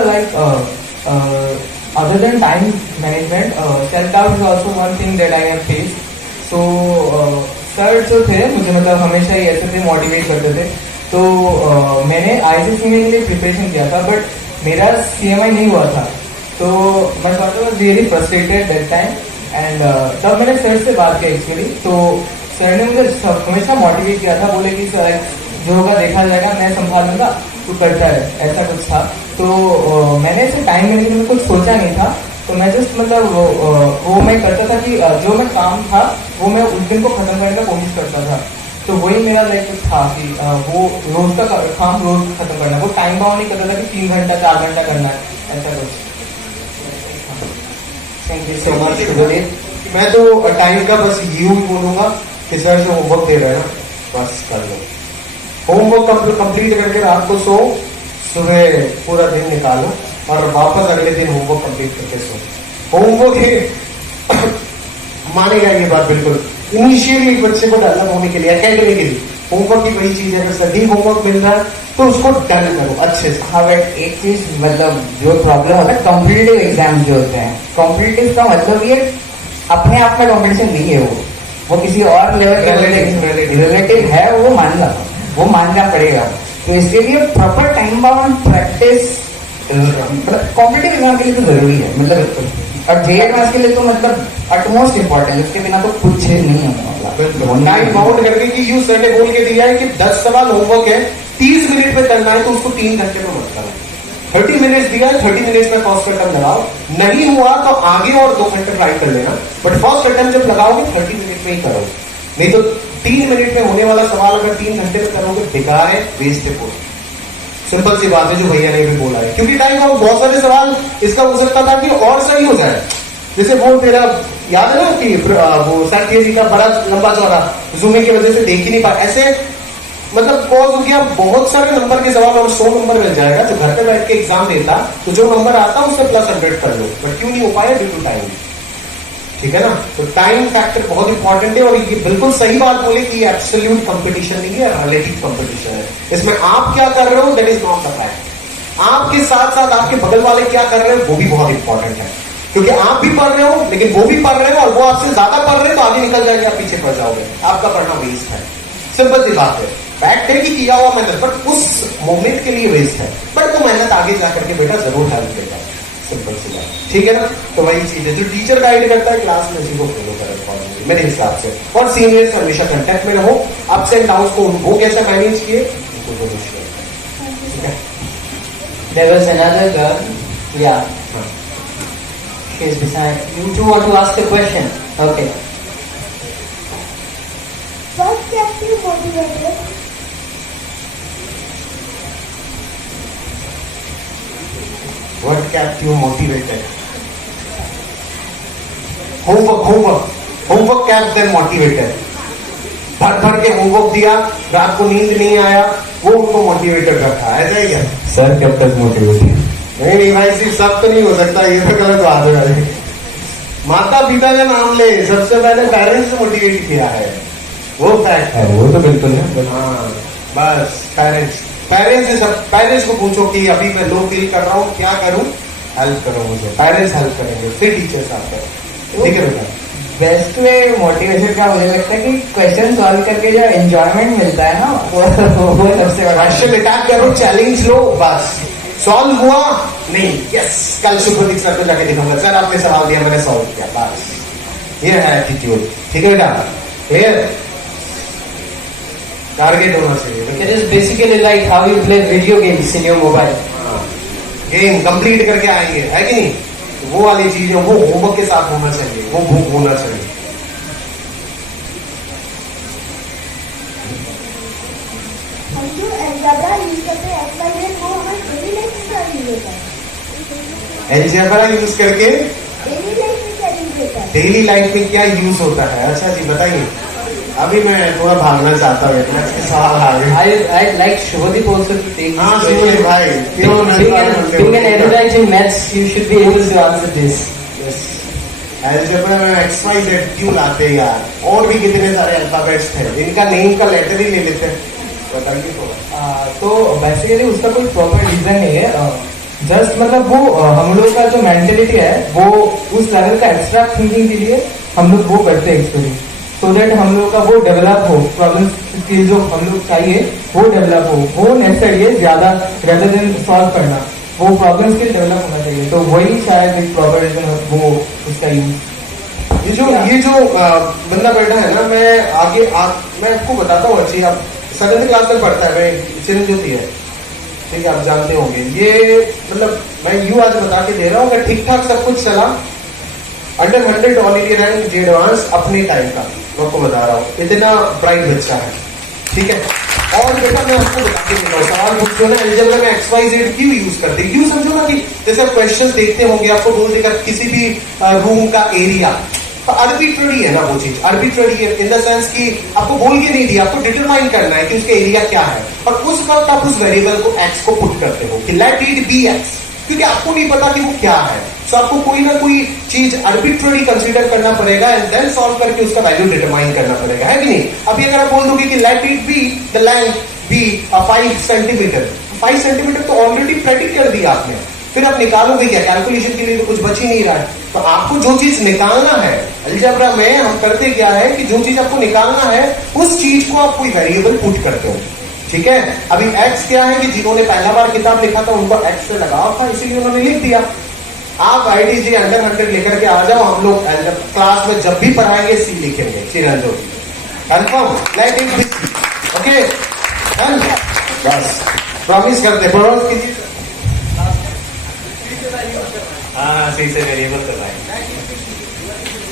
other than time management, self-doubt is also one thing that I have faced. So sir जो थे मुझे मतलब हमेशा ही ऐसे थे, motivate करते थे, तो मैंने ICSE में के लिए प्रिपरेशन किया था, बट मेरा CMI नहीं हुआ था, तो मैं was really frustrated that time. And तब मैंने सर से बात की एक्चुअली, तो सर ने मुझे हमेशा मोटिवेट किया था, बोले कि सर जो होगा देखा जाएगा, मैं संभाल लूंगा, तू करता है, ऐसा कुछ था। तो मैंने ऐसे टाइम मैनेजमेंट में कुछ सोचा नहीं था, तो मैं जस्ट मतलब वो मैं करता था कि जो मैं काम था वो मैं उस दिन को खत्म करने का कोशिश करता था। तो वही मेरा लाइक था कि वो रोज का काम रोज खत्म करना, वो टाइम बाउंड नहीं करता था कि 3 घंटा 4 घंटा करना है, ऐसा कुछ। Thank you so much Shubhdev. मैं तो टाइम का बस यूं ही बोलूंगा कि सर जो होमवर्क दे रहे हैं ना बस कर लो, होमवर्क कंप्लीट करके रात को सो, सुबह पूरा दिन निकालो और वापस अगले दिन होमवर्क कंप्लीट करके सो। होमवर्क मानेगा ये बात बिल्कुल। इनिशियली बच्चे को डेवलप होने के लिए एकेडमिकली होमवर्क की बड़ी चीज है। अगर सही होमवर्क मिल रहा है तो उसको डन करो अच्छे से। हाँ बट एक चीज मतलब जो प्रॉब्लम होता है कॉम्पिटिटिव एग्जाम जो होते हैं, कॉम्पिटिटिव का मतलब ये अपने आप में कॉम्पिटिशन नहीं है, वो किसी और लेवल के रिलेटिव है, वो मानना पड़ेगा। तो इसके लिए proper time bound practice competitive exam के लिए तो जरूरी है, मतलब और जे एडवांस के लिए तो मतलब अटमोस्ट इम्पोर्टेंट, उसके बिना तो कुछ नहीं होगा। टाइम बाउंड करके कि यू सर ने बोल के दिया है कि 10 सवाल होमवर्क है, 30 मिनट में करना है, तो उसको 3 घंटे में मत करो। 30 मिनट्स दिया है, 30 मिनट्स में फर्स्ट अटेम्प्ट लगाओ। नहीं हुआ तो आगे और 2 घंटे ट्राई कर लेना, बट फर्स्ट अटेम्प्ट जब लगाओगे 30 मिनट में ही करो। नहीं तो 3 मिनट में होने वाला सवाल अगर 3 घंटे में करोगे बेकार है, वेस्ट है पूरा। सिंपल सी बात है जो भैया ने भी बोला है, क्योंकि टाइम बाउंड बहुत सारे सवाल इसका हो सकता था कि और सही हो जाए। जैसे वो तेरा याद है ना कि वो सर जी का बड़ा लंबा चौड़ा जूमिंग की वजह से देख ही नहीं पाया, ऐसे मतलब पॉज हो गया। बहुत सारे नंबर के सवाल और 100 नंबर मिल जाएगा जो घर पे बैठ के एग्जाम देता, तो जो नंबर आता उससे +100 कर लो, बट क्यों नहीं हो पाया? Due to time. ठीक है ना, तो टाइम फैक्टर बहुत इंपॉर्टेंट है। और ये बिल्कुल सही बात बोले कि ये एब्सोल्यूट कंपटीशन नहीं है, रिलेटिव कंपटीशन है। इसमें आप क्या कर रहे हो that is not the fact. आपके साथ साथ आपके बगल वाले क्या कर रहे हैं वो भी बहुत इंपॉर्टेंट है, क्योंकि आप भी पढ़ रहे हो लेकिन वो भी पढ़ रहे हैं और वो आपसे ज्यादा पढ़ रहे हैं, तो आगे निकल जाएंगे, आप पीछे पड़ जाओगे, आपका पढ़ना वेस्ट है। सिंपल सी बात है, फैक्ट है कि किया हुआ मेहनत बट उस मोमेंट के लिए वेस्ट है, बट वो मेहनत आगे जाकर के बेटा जरूर हेल्प देगा। सिंपल सी बात, ठीक है ना। तो वही चीज है जो टीचर गाइड करता है क्लास में, उसी को फॉलो करें मेरे हिसाब से। और सीनियर्स हमेशा कांटेक्ट में रहो, अप्स एंड डाउन्स को वो कैसे मैनेज किए उनको जरूर शेयर करें। There was another girl, yeah. She is beside. You two want to ask a question? Okay. What kept you motivated? What kept you motivated? Homework kept them motivated. भर के homework दिया, रात को नींद नहीं आया, वो उनको मोटिवेटेड रखा। ऐसा ही है सर कब तक मोटिवेटेड? नहीं भाई सिर्फ सब तो नहीं हो सकता, ये तो गलत बात है। माता पिता का नाम ले, सबसे पहले पेरेंट्स को मोटिवेट किया है, वो फैक्ट है। वो तो बिल्कुल है। हाँ बस पेरेंट्स को पूछो कि अभी मैं लो फील कर रहा हूँ, क्या करूँ, हेल्प करो मुझे। पेरेंट्स हेल्प करेंगे, फिर टीचर्स आते हैं। ठीक है बेटा। बेस्ट वे मोटिवेशन का मुझे लगता है कि क्वेश्चन सॉल्व करके जो एंजॉयमेंट मिलता है ना, वो सबसे बड़ा। क्वेश्चन अटैक करो, चैलेंज लो, बस सॉल्व हुआ नहीं, यस कल शुभदीप सर को जाके दिखाऊंगा, सर आपने सवाल दिया मैंने सॉल्व किया, बस ये है एटीट्यूड। ठीक है बेटा, क्लियर? टारगेट होना चाहिए। It is basically like how you play video games in your mobile. Game complete करके आएंगे, है कि नहीं? वो वाली चीजें वो होमवर्क के साथ होना चाहिए, वो भूख होना चाहिए। हम जो अलजेब्रा यूज करते हैं एक्सप्लेन वो हमें डेली लाइफ में क्या यूज होता है? अलजेब्रा यूज करके डेली लाइफ में क्या यूज होता है? डेली लाइफ में क्या यूज होता है? अच्छा जी बताइए। अभी मैं थोड़ा भागना चाहता हूँ, सवाल आ गए। I like Shubhadeep also to take. हाँ सुनिए भाई, Being an erudite in maths, you should be able to answer this. Algebra में XYZ क्यों लाते हैं यार? और भी कितने सारे अल्फाबेट्स थे, इनका नेम का लेटर ही ले लेते हैं। बताइए तो बेसिकली उसका कोई प्रॉपर रीजन नहीं है, जस्ट मतलब वो हम लोग का जो मेंटेलिटी है वो उस लेवल का एक्स्ट्रा थिंकिंग के लिए हम लोग वो करते हैं एक्सपीरियंस, सो दैट हम लोग का वो डेवलप हो, प्रॉब्लम स्किल जो हम लोग चाहिए वो डेवलप हो, वो नेसेसरी है ज्यादा रेदर देन सॉल्व करना, वो प्रॉब्लम स्किल डेवलप होना चाहिए। तो वही शायद एक प्रॉपर रीजन वो उसका यूज। ये जो बंदा बैठा है ना, मैं आपको बताता हूँ अच्छी। आप 7th क्लास तक पढ़ता है, मैं चिरंज्योति है, ठीक है आप जानते होंगे। ये मतलब मैं यूं आज बता के दे रहा हूँ, अगर ठीक ठाक सब कुछ चला, अंडर 100 ऑल इंडिया रैंक जे एडवांस अपने टाइम का, मैं आपको बता रहा हूँ, इतना ब्राइट बच्चा है। ठीक है, और बेटा मैं आपको बता के दे रहा हूँ, सवाल पूछो ना अलजेब्रा में XYZ क्यों यूज करते, क्यों समझो ना कि जैसे आप क्वेश्चन देखते होंगे, आपको बोल देगा किसी भी रूम का एरिया, तो आर्बिट्ररी है ना वो चीज, आर्बिट्ररी है इन द सेंस कि आपको बोल के नहीं दिया, आपको डिटरमाइन करना है कि उसका एरिया क्या है, और उस वक्त आप उस वेरिएबल को x को पुट करते हो कि लेट इट बी x, क्योंकि आपको नहीं पता कि वो क्या है। सो आपको कोई ना कोई चीज आर्बिट्ररी कंसीडर करना पड़ेगा एंड देन सॉल्व करके उसका वैल्यू डिटरमाइन करना पड़ेगा, है कि नहीं? अभी अगर आप बोल दोगे कि let it be the length be 5 centimetre, 5 centimetre तो ऑलरेडी प्रेडिक्ट कर दिया आपने, फिर आप निकालोगे क्या? कैलकुलेशन के लिए तो कुछ बच ही नहीं रहा है। तो आपको जो चीज निकालना है, अलजेब्रा में हम करते क्या है कि जो चीज आपको निकालना है उस चीज को आप कोई वेरिएबल पुट करते हो, ठीक है? अभी x क्या है कि जिन्होंने पहला बार किताब लिखा था उनको x से लगाव था, इसीलिए उन्होंने लिख दिया। आप ITJ अंडर 100 लेकर के आ जाओ, हम लोग क्लास में जब भी पढ़ाएंगे C लिखेंगे, चिरंजो confirm, let it be, okay? बस प्रॉमिस करते, प्रॉमिस कीजिए। हाँ, सही से वेरिएबल करवाएंगे।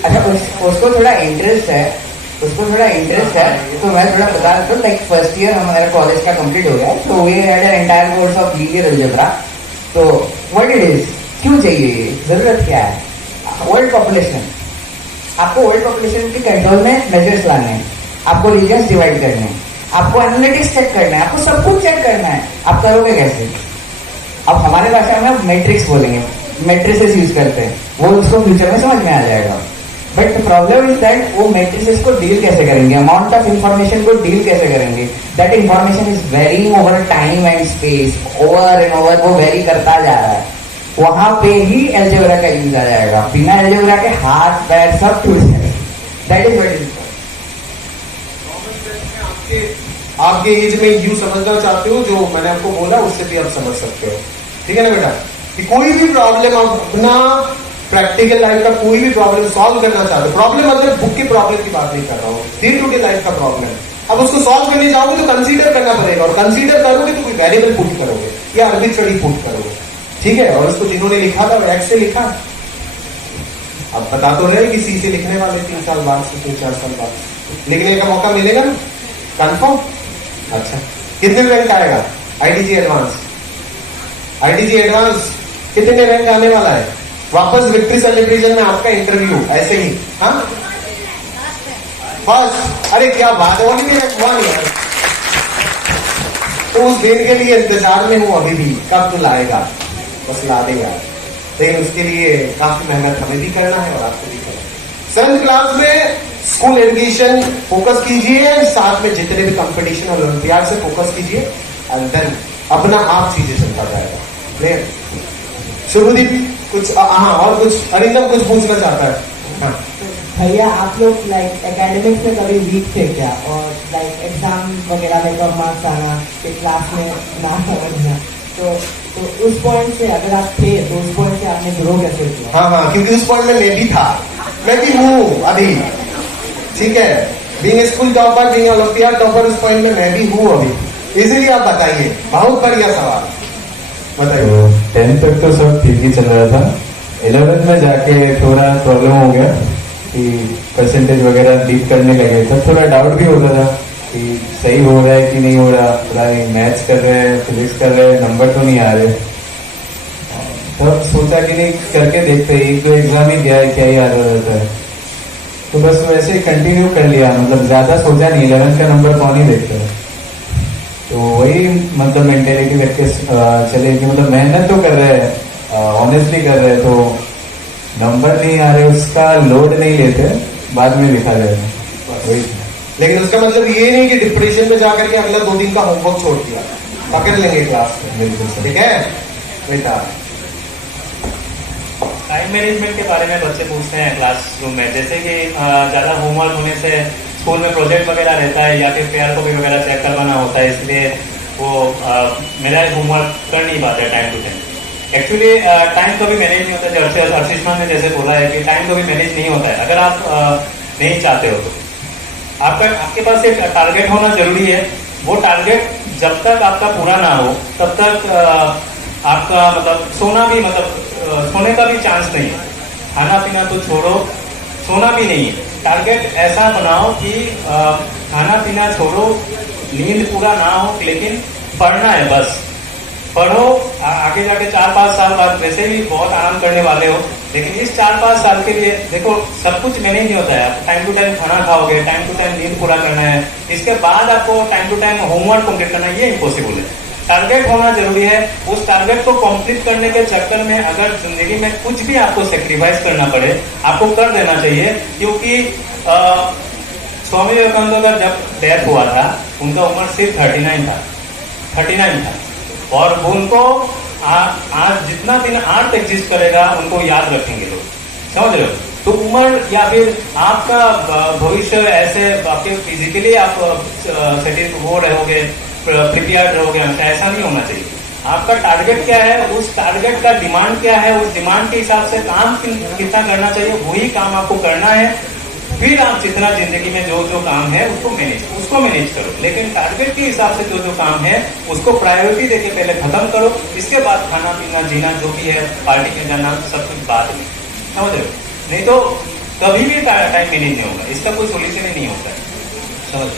अच्छा, उसको थोड़ा इंटरेस्ट है, तो मैं थोड़ा बता देता हूँ। लाइक फर्स्ट ईयर हमारा कॉलेज का कंप्लीट हो गया, तो we had an entire course of linear algebra. तो व्हाट इट इज, क्यों चाहिए ये, जरूरत क्या है? वर्ल्ड पॉपुलेशन, आपको वर्ल्ड पॉपुलेशन के कंट्रोल में मेजर्स लाने हैं, आपको रीजन्स डिवाइड करने हैं, आपको एनालिटिक्स चेक करना है, आपको सब कुछ चेक करना है। आप करोगे कैसे? अब हमारे भाषा में मैट्रिक्स बोलेंगे, मैट्रिसेस यूज करते हैं, वो उसको फ्यूचर में समझ में आ जाएगा। But the problem is that वो मैट्रिसेस को डील कैसे करेंगे, अमाउंट ऑफ इंफॉर्मेशन को डील कैसे करेंगे? That information is very over time and space, over and over वो वेरी करता जा रहा है। वहां पे ही अलजेब्रा का यूज आ जाएगा, बिना अलजेब्रा के हाथ पैर सब टूट जाएंगे। That is what is. आपके एज में यू समझना चाहते हो जो मैंने आपको बोला, उससे भी आप समझ सकते हो, ठीक है ना बेटा? कि कोई भी प्रॉब्लम आप अपना प्रैक्टिकल लाइफ का कोई भी प्रॉब्लम सॉल्व करना चाहते हो, प्रॉब्लम मतलब बुक की प्रॉब्लम की बात नहीं कर रहा हूँ, डे टू डे लाइफ का प्रॉब्लम, अब उसको सॉल्व करने जाओगे तो कंसीडर करना पड़ेगा, और कंसीडर करोगे तो कोई वेरिएबल पुट करोगे या आर्बिट्ररी पुट करोगे, ठीक है? और उसको जिन्होंने लिखा था एक्स से लिखा, अब बता तो रहे कि सी से लिखने वाले 3 साल बाद से 3-4 साल बाद लिखने का मौका मिलेगा ना, कंफर्म? अच्छा, कितने रैंक आएगा ITJ एडवांस? ITJ एडवांस कितने रैंक आने वाला है? वापस विक्ट्री सेलिब्रेशन में आपका इंटरव्यू ऐसे ही, हाँ फर्स्ट। अरे क्या बात है, वो नहीं हुआ नहीं है। तो उस दिन के लिए इंतजार में हूं अभी भी, कब तो लाएगा, बस ला दे यार। लेकिन उसके लिए काफी मेहनत हमें भी करना है और आपको भी करना है। 7th क्लास में स्कूल एजुकेशन फोकस कीजिए, साथ में जितने भी कंपटीशन और ओलंपियाड से फोकस कीजिए, एंड देन अपना आप चीजें चलता जाएगा। क्लियर? शुभदीप कुछ, हाँ और कुछ, अरिंदम कुछ पूछना चाहता है? हाँ भैया, आप लोग लाइक एकेडमिक्स में कभी वीक थे क्या? और लाइक एग्जाम वगैरह में कम मार्क्स आना, फिर क्लास में ना समझना, तो उस पॉइंट से अगर आप थे तो उस पॉइंट से आपने ग्रो कैसे किया? हाँ, क्योंकि उस पॉइंट में मैं भी था, मैं भी हूँ अभी, ठीक है? Being school topper, being olympiad topper, उस पॉइंट में मैं भी हूँ अभी, इसीलिए आप बताइए। बहुत बढ़िया सवाल, बताइए। 10th तक तो सब ठीक ही चल रहा था, 11th में जाके थोड़ा प्रॉब्लम हो गया कि परसेंटेज वगैरह बीट करने लगे, तब थोड़ा डाउट भी होता था कि सही हो रहा है कि नहीं हो रहा, थोड़ा मैथ्स कर रहे हैं, फिजिक्स कर रहे हैं, नंबर तो नहीं आ रहे। तब सोचा कि नहीं करके देखते, 1-2 एग्जाम ही गया है, क्या ही याद हो जाता है, तो बस वैसे कंटिन्यू कर लिया, मतलब ज्यादा सोचा नहीं, 11th का नंबर कौन ही देखता है, तो वही मतलब मेंटेलिटी रख के चले कि मतलब मेहनत तो कर रहे हैं, ऑनेस्टली कर रहे हैं, तो नंबर नहीं आ रहे उसका लोड नहीं लेते, बाद में लिखा जाएगा वही। लेकिन उसका मतलब ये नहीं कि डिप्रेशन में जाकर के अगला 2 दिन का होमवर्क छोड़ दिया, पकड़ लेंगे क्लास में, बिल्कुल ठीक है बेटा? टाइम मैनेजमेंट के बारे में बच्चे पूछते हैं क्लासरूम में, जैसे कि ज्यादा होमवर्क होने से स्कूल में प्रोजेक्ट वगैरह रहता है या फिर पेयर कॉपी वगैरह चेक करवाना होता है, इसलिए वो मेरा होमवर्क कर नहीं पाते time to time. Actually time कभी मैनेज नहीं होता, जैसे अर्शिष्मान ने जैसे बोला है कि टाइम कभी मैनेज नहीं होता है। अगर आप नहीं चाहते हो तो आपके पास एक टारगेट होना जरूरी है, वो टारगेट जब तक आपका पूरा ना हो तब तक आपका मतलब सोना भी मतलब सोने का भी चांस नहीं है, खाना पीना तो छोड़ो, सोना भी नहीं है। टारगेट ऐसा बनाओ कि खाना पीना छोड़ो, नींद पूरा ना हो, लेकिन पढ़ना है, बस पढ़ो। आगे जाके 4-5 साल बाद वैसे भी बहुत आराम करने वाले हो, लेकिन इस 4-5 साल के लिए देखो सब कुछ मैनेज नहीं होता है। आप टाइम टू टाइम खाना खाओगे, टाइम टू टाइम नींद पूरा करना है, इसके बाद आपको time to time homework complete करना, ये इम्पॉसिबल है। टारगेट होना जरूरी है। उस टारगेट को कंप्लीट करने के चक्कर में अगर जिंदगी में कुछ भी आपको सेक्रीफाइस करना पड़े, आपको कर देना चाहिए। क्योंकि स्वामी विवेकानंद का जब डेथ हुआ था, उनका उम्र सिर्फ 39 था और वो उनको आज जितना दिन अर्थ एग्जिस्ट करेगा उनको याद रखेंगे लोग, समझ रहे हो। तो उम्र या फिर आपका भविष्य ऐसे आपके फिजिकली आप वो रहोगे, प्रिपेयर्ड रहोगे, ऐसा नहीं होना चाहिए। आपका टारगेट क्या है, उस टारगेट का डिमांड क्या है, उस डिमांड के हिसाब से काम कितना करना चाहिए, वही काम आपको करना है। फिर आप जितना जिंदगी में जो काम है उसको मैनेज करो, लेकिन टारगेट के हिसाब से जो काम है उसको प्रायोरिटी देके पहले खत्म करो। इसके बाद खाना पीना जीना जो भी है, पार्टी में जाना, सब कुछ बाद में, समझ रहे हो। नहीं तो कभी भी टाइम मैनेज नहीं होगा, इसका कोई सोल्यूशन ही नहीं होता है, समझ।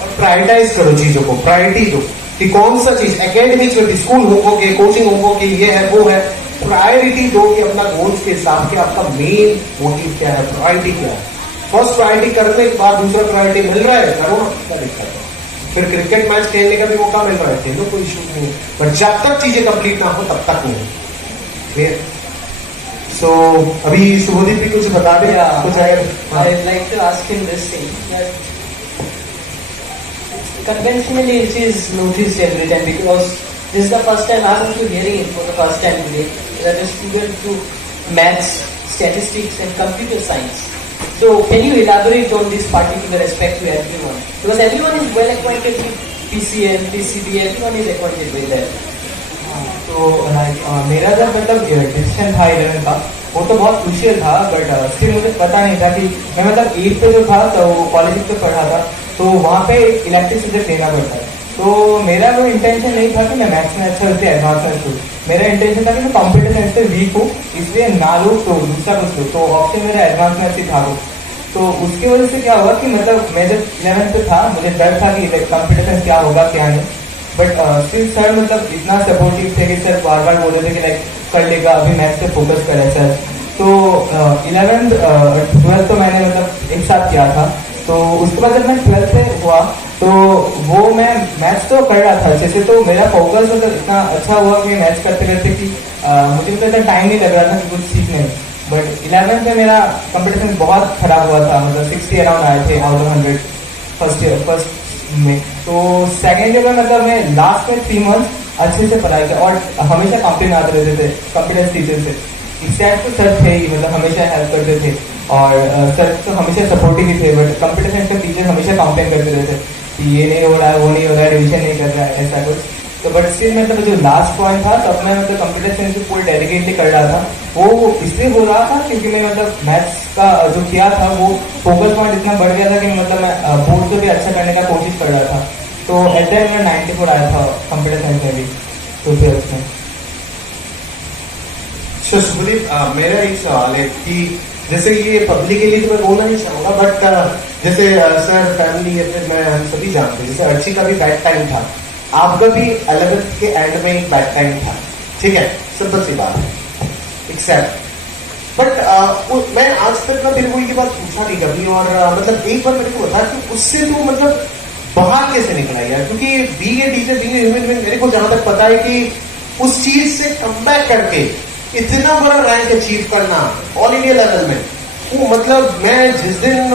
और प्रायोरिटाइज करो चीजों को, प्रायोरिटी दो कि कौन सा चीज एकेडमिक्स में, स्कूल होमवर्क के, कोचिंग होमवर्क के, ये है वो है। प्रायोरिटी दो कि अपना गोल्स के हिसाब से आपका मेन मोटिव क्या है, प्रायोरिटी क्या है। फर्स्ट प्रायोरिटी करने के बाद दूसरा प्रायोरिटी मिल रहा है, करो ना, क्या दिक्कत है। फिर क्रिकेट मैच खेलने का भी मौका मिल रहा है, खेलो, कोई इशू नहीं है, पर जब तक चीजें कंप्लीट ना हो तब तक नहीं। क्लियर। सो अभी शुभदीप भी कुछ बता दे, कुछ I'd like to ask him this thing, that conventionally it is noticed every time, because this is the first time I'm also hearing it for the first time today, that a student to maths, statistics and computer science. So can you elaborate on this particular aspect to everyone? Because everyone is well acquainted with PCM, PCB, everyone is acquainted with that. तो मेरा जब मतलब decision था 11 का, वो तो बहुत crucial था, बट स्टिल मुझे पता नहीं था कि मैं मतलब 8 पे जो था तो कॉलेज पे पढ़ा था, तो वहाँ पे इलेक्टिव सब्जेक्ट लेना पड़ता है। तो मेरा वो इंटेंशन नहीं था कि मैं मैथ्स में अच्छा होती एडवांस में लूँ, मेरा इंटेंशन था कि मैं कंप्यूटर साइंस पे वीक हूँ, इसलिए ना लूँ तो दूसरा कुछ लूँ। तो ऑप्शन मेरा एडवांस में अच्छी था वो। तो उसकी वजह से क्या हुआ कि मतलब मैं जब 11th पे था, मुझे डर था कि कंप्यूटर साइंस क्या होगा क्या नहीं, बट स्टिल सर मतलब इतना सपोर्टिव थे कि सर बार बार बोल रहे थे कि लाइक कर लेगा, अभी मैथ्स पे फोकस करे सर। तो 11th 12th तो मैंने मतलब एक साथ किया था। तो उसके बाद जब मैं 12th पे हुआ तो वो मैं मैथ्स तो कर रहा था अच्छे से, तो मेरा फोकस मतलब इतना अच्छा हुआ कि मैथ्स करते करते कि मुझे तो इतना टाइम नहीं लग रहा था कि कुछ सीखने। बट 11th में मेरा कंपटीशन बहुत खराब हुआ था, मतलब 60 अराउंड आए थे आउट ऑफ 100 फर्स्ट में। तो सेकेंड ईयर में मतलब मैं लास्ट में 3 मंथ अच्छे से पढ़ाई किया और हमेशा कंप्लेन आते रहते थे कंप्यूटर टीचर से। एग्जैक्ट तो सर थे ही, मतलब हमेशा हेल्प करते थे और सर तो हमेशा सपोर्टिव ही थे, बट कंप्यूटर साइंस के टीचर हमेशा कंप्लेन करते रहते कि ये नहीं हो रहा है, वो नहीं हो रहा है, रिविजन नहीं कर रहा है, ऐसा कुछ। तो बट स्टिल मतलब जो लास्ट पॉइंट था तब मैं मतलब कंप्यूटर साइंस को पूरे डेडिकेटली कर रहा था। वो इसलिए हो रहा था क्योंकि मैं मतलब मैथ्स का जो किया था वो फोकस पॉइंट इतना बढ़ गया था कि मतलब मैं बोर्ड को भी अच्छा करने का कोशिश कर रहा था। तो एट द एंड मैं 94 आया था कंप्यूटर साइंस में भी, तो फिर उसमें। शुभदीप, मेरा एक सवाल है कि जैसे ये पब्लिकली तो मैं बोलना नहीं चाहूंगा, बट जैसे सर फैमिली या फिर मैं हम सभी जानते हैं, जैसे अर्ची का भी बैड टाइम था, आपका भी 11th के एंड में एक बैड टाइम था, ठीक है, सिंपल सी बात है, एक्सेप्ट। बट मैं आज तक ना तेरे को ये बात पूछा नहीं कभी, और मतलब एक बार मेरे को बता कि उससे तो मतलब बाहर कैसे निकला यार, क्योंकि being a teacher, being a human being, मेरे को जहां तक पता है कि उस चीज से कमबैक करके इतना बड़ा रैंक अचीव करना ऑल इंडिया लेवल में, वो मतलब मैं जिस दिन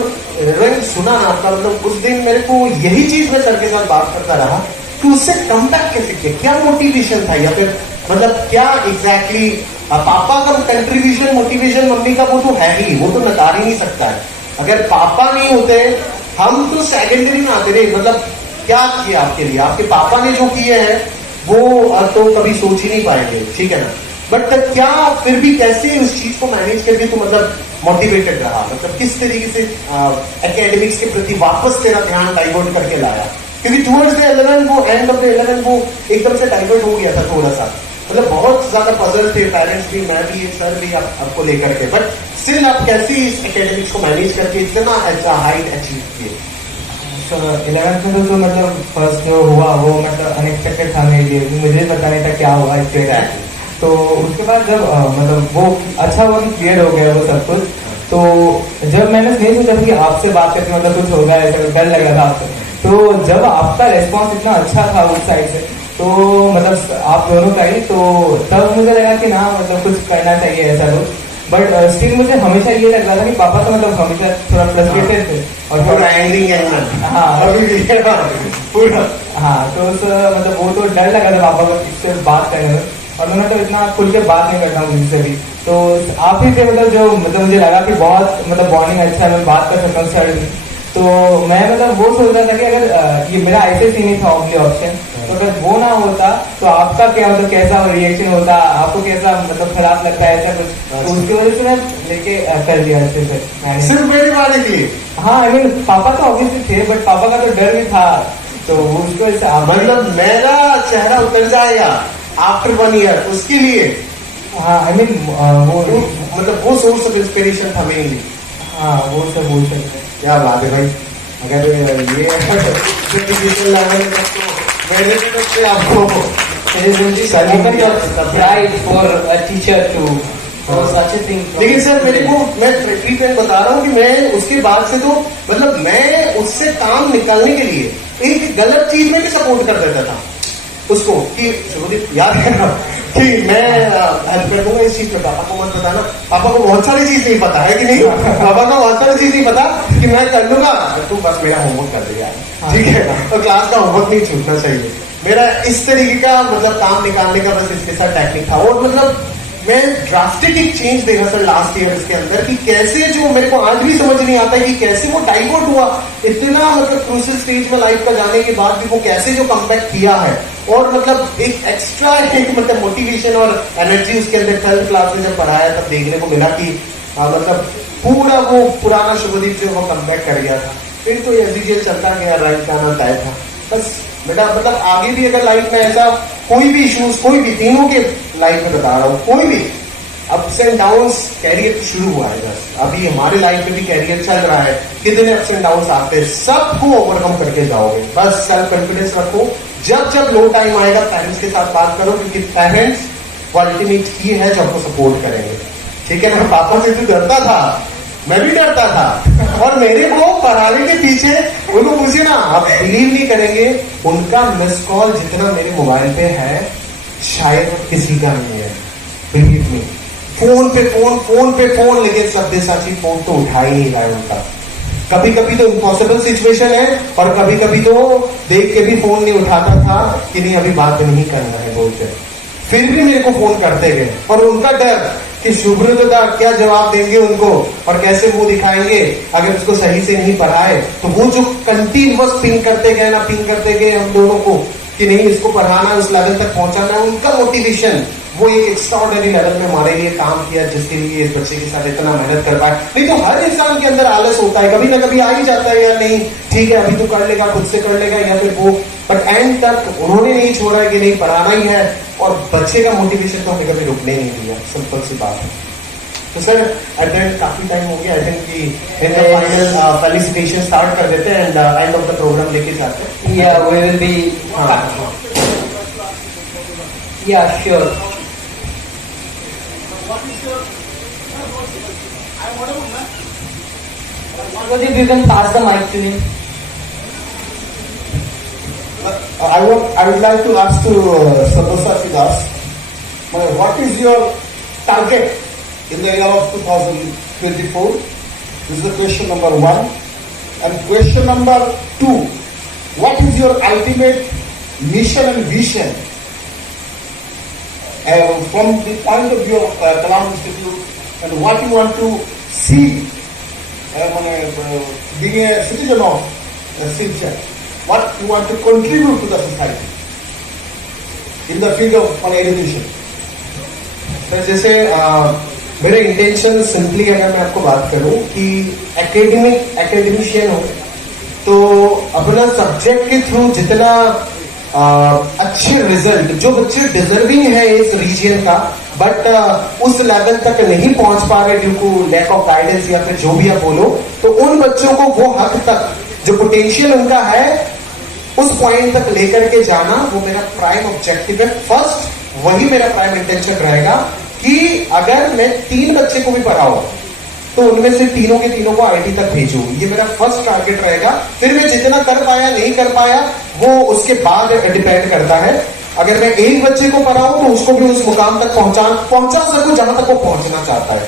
रैंक सुना ना आपका, मतलब उस दिन मेरे को यही चीज मैं सर के साथ बात करता रहा कि उससे कमबैक कैसे किया, क्या मोटिवेशन था, या फिर मतलब क्या एग्जैक्टली पापा का कंट्रीब्यूशन, मोटिवेशन मम्मी का वो तो है ही, वो तो नकार ही नहीं सकता है। अगर पापा नहीं होते हम तो सेकेंडरी में आते रहे, मतलब क्या किया आपके लिए, आपके पापा ने जो किए हैं वो तो कभी सोच ही नहीं पाएंगे, ठीक है ना। बट क्या फिर भी कैसे उस चीज को मैनेज करके तो मतलब मोटिवेटेड रहा, मतलब किस तरीके से एकेडमिक्स के प्रति वापस तेरा ध्यान डाइवर्ट करके लाया, क्योंकि टुवर्ड्स द 11 वो एंड ऑफ द 11 वो एकदम से डाइवर्ट हो गया था थोड़ा सा, मतलब बहुत ज्यादा पजल थे पेरेंट्स भी, मैं भी, सर भी आपको लेकर के, बट स्टिल आप कैसे इस एकेडमिक्स को मैनेज करके इतना अच्छा हाइट अचीव किए। 11th में तो मतलब फर्स्ट जो हुआ वो मतलब अनएक्सपेक्टेड था मेरे लिए, मुझे पता नहीं था क्या हुआ इसके। तो उसके बाद जब मतलब वो अच्छा हुआ कि क्लियर हो गया वो सब कुछ, तो जब मैंने नहीं सोचा था कि आपसे बात करके मतलब कुछ होगा, ऐसा डर लग रहा था आपसे, तो जब आपका रेस्पॉन्स इतना अच्छा था उस साइड से, तो मतलब आप दोनों का ही, तो तब मुझे लगा कि ना मतलब कुछ करना चाहिए ऐसा कुछ। बट स्टिल मुझे हमेशा ये लग रहा था कि पापा तो मतलब हमेशा थोड़ा फ्रस्ट्रेटेड थे और पूरा एंडिंग है। हाँ अभी भी पूरा। हाँ, तो उस मतलब वो तो डर लगा था पापा को इससे बात करने में, और मैं तो इतना खुल के बात नहीं करता हूँ किसी से भी। तो आप ही थे मतलब जो मतलब मुझे लगा कि बहुत मतलब बॉन्डिंग अच्छा है, मैं बात कर सकता हूँ सर। तो मैं मतलब वो सोच रहा था कि अगर ये मेरा ऐसे ही नहीं था ऑप्शन, तो अगर वो ना होता तो आपका क्या मतलब कैसा रिएक्शन होता, आपको कैसा मतलब खराब लगता है ऐसा कुछ, तो उसकी वजह से मैं लेके कर दिया अच्छे से। सिर्फ मेरी बात की। हाँ, आई मीन पापा तो ऑब्वियसली थे, बट पापा का तो डर भी था, तो उसकी वजह से मतलब मेरा चेहरा उतर जाएगा आफ्टर 1 ईयर, उसके लिए। हाँ, आई मीन वो मतलब वो सोर्स ऑफ इंस्पिरेशन था मेनली। हाँ, वो सब बोल सकते हैं। क्या बात है भाई, अगर ये सर्टिफिकेशन लाने में तो मेरे तरफ से आपको Pride for a teacher to do such a thing. लेकिन सर मेरे को, मैं ट्रीटमेंट बता रहा हूँ कि मैं उसके बाद से तो मतलब मैं उससे काम निकालने के लिए एक गलत चीज में भी सपोर्ट कर देता था उसको, कि शुभदीप याद है ना कि मैं हेल्प कर दूंगा इस चीज में, पापा को मत बताना, पापा को बहुत सारी चीज नहीं पता है कि नहीं, पापा को बहुत सारी चीज नहीं पता कि मैं कर लूंगा, तू बस मेरा होमवर्क कर देगा, ठीक है, और क्लास का होमवर्क नहीं छूटना चाहिए। मेरा इस तरीके का मतलब काम निकालने का बस इसके साथ टेक्निक था। और मतलब मैं ड्रास्टिक एक चेंज देखा सर लास्ट ईयर इसके अंदर, कि कैसे जो मेरे को आज भी समझ नहीं आता कि कैसे वो डाइवर्ट हुआ इतना मतलब क्रूशियल स्टेज में लाइफ का जाने के बाद भी वो कैसे जो कमबैक किया है, और मतलब एक एक्स्ट्रा एक मतलब मोटिवेशन और एनर्जी उसके अंदर 12th क्लास में जब पढ़ाया तब देखने को मिला कि मतलब पूरा वो पुराना शुभदीप जो वो कमबैक कर गया था। फिर तो ये चलता गया, राइट का आना तय था बस बेटा। मतलब आगे भी अगर लाइफ में ऐसा कोई भी इश्यूज, कोई भी तीनों के लाइफ में बता रहा हूँ, कोई भी अप्स एंड डाउन्स, कैरियर शुरू हुआ है बस, अभी हमारे लाइफ में भी कैरियर चल रहा है, कितने अप्स एंड डाउन्स आते हैं, सबको ओवरकम करके जाओगे। बस सेल्फ कॉन्फिडेंस रखो, जब जब लो टाइम आएगा पेरेंट्स के साथ बात करो, क्योंकि पेरेंट्स वो अल्टीमेट ही है जो आपको सपोर्ट करेंगे, ठीक है ना। पापा से तो डरता था, मैं भी डरता था, और मेरे को पढ़ाने के पीछे उनको पूछे ना, आप बिलीव नहीं करेंगे, उनका मिस कॉल जितना मेरे मोबाइल पे है शायद किसी का नहीं है, बिलीव मी। फोन पे फोन, लेकिन सब्यसाची फोन तो उठा ही नहीं रहा है उनका। कभी कभी तो इम्पॉसिबल सिचुएशन है, और कभी कभी तो देख के भी फोन नहीं उठाता था कि नहीं अभी बात नहीं करना है बोलते, फिर भी मेरे को फोन करते गए। और उनका डर कि शुभ्रता क्या जवाब देंगे उनको, और कैसे मुंह दिखाएंगे अगर उसको सही से नहीं पढ़ाए। तो वो जो कंटिन्यूअस पिंग करते गए हम दोनों को कि नहीं इसको पढ़ाना है, उस लेवल तक पहुंचाना है, उनका मोटिवेशन वो एक एक्स्ट्राऑर्डिनरी लेवल में हमारे लिए काम किया, जिसके लिए इस बच्चे के साथ इतना मेहनत कर पाए। नहीं तो हर इंसान के अंदर आलस होता है, कभी ना कभी आ ही जाता है यार, नहीं ठीक है अभी तो कर लेगा, खुद से कर लेगा, या फिर वो, बट एंड तक उन्होंने नहीं छोड़ा कि नहीं पढ़ाना ही है, और बच्चे का मोटिवेशन तो हमें कभी रुकने नहीं दिया, सिंपल सी बात है। तो सर एट द एंड काफी टाइम हो गया, आई थिंक कि in the final felicitation start कर देते हैं and end of the programme लेके जाते हैं। Yeah, we will be. Yeah, sure. If you can pass the mic to him. I would like to ask to Sabasati Das, what is your target in the year of 2024? This is the question number 1. And question number 2, what is your ultimate mission and vision from the point of view of Kalam Institute, and what you want to see being a citizen of Silchar? What you want to contribute to the society in the field of education? Sir जैसे मेरे intention simply अगर मैं आपको बात करूं कि academician हो तो अपना सब्जेक्ट के थ्रू जितना अच्छे रिजल्ट, जो बच्चे डिजर्विंग है इस रीजन का बट उस लेवल तक नहीं पहुंच पा रहे due to lack of guidance या फिर जो भी आप बोलो, तो उन बच्चों को वो हद तक जो पोटेंशियल उनका है उस पॉइंट तक लेकर के जाना, वो मेरा प्राइम ऑब्जेक्टिव है। फर्स्ट वही मेरा प्राइम इंटेंशन रहेगा कि अगर मैं 3 बच्चे को भी पढ़ाऊं तो उनमें से तीनों के तीनों को आईटी तक भेजूं, ये मेरा फर्स्ट टारगेट रहेगा। फिर मैं जितना कर पाया नहीं कर पाया वो उसके बाद डिपेंड करता है। अगर मैं एक बच्चे को पढ़ाऊं तो उसको भी उस मुकाम तक पहुंचा सकूं जहां तक वो पहुंचना चाहता है,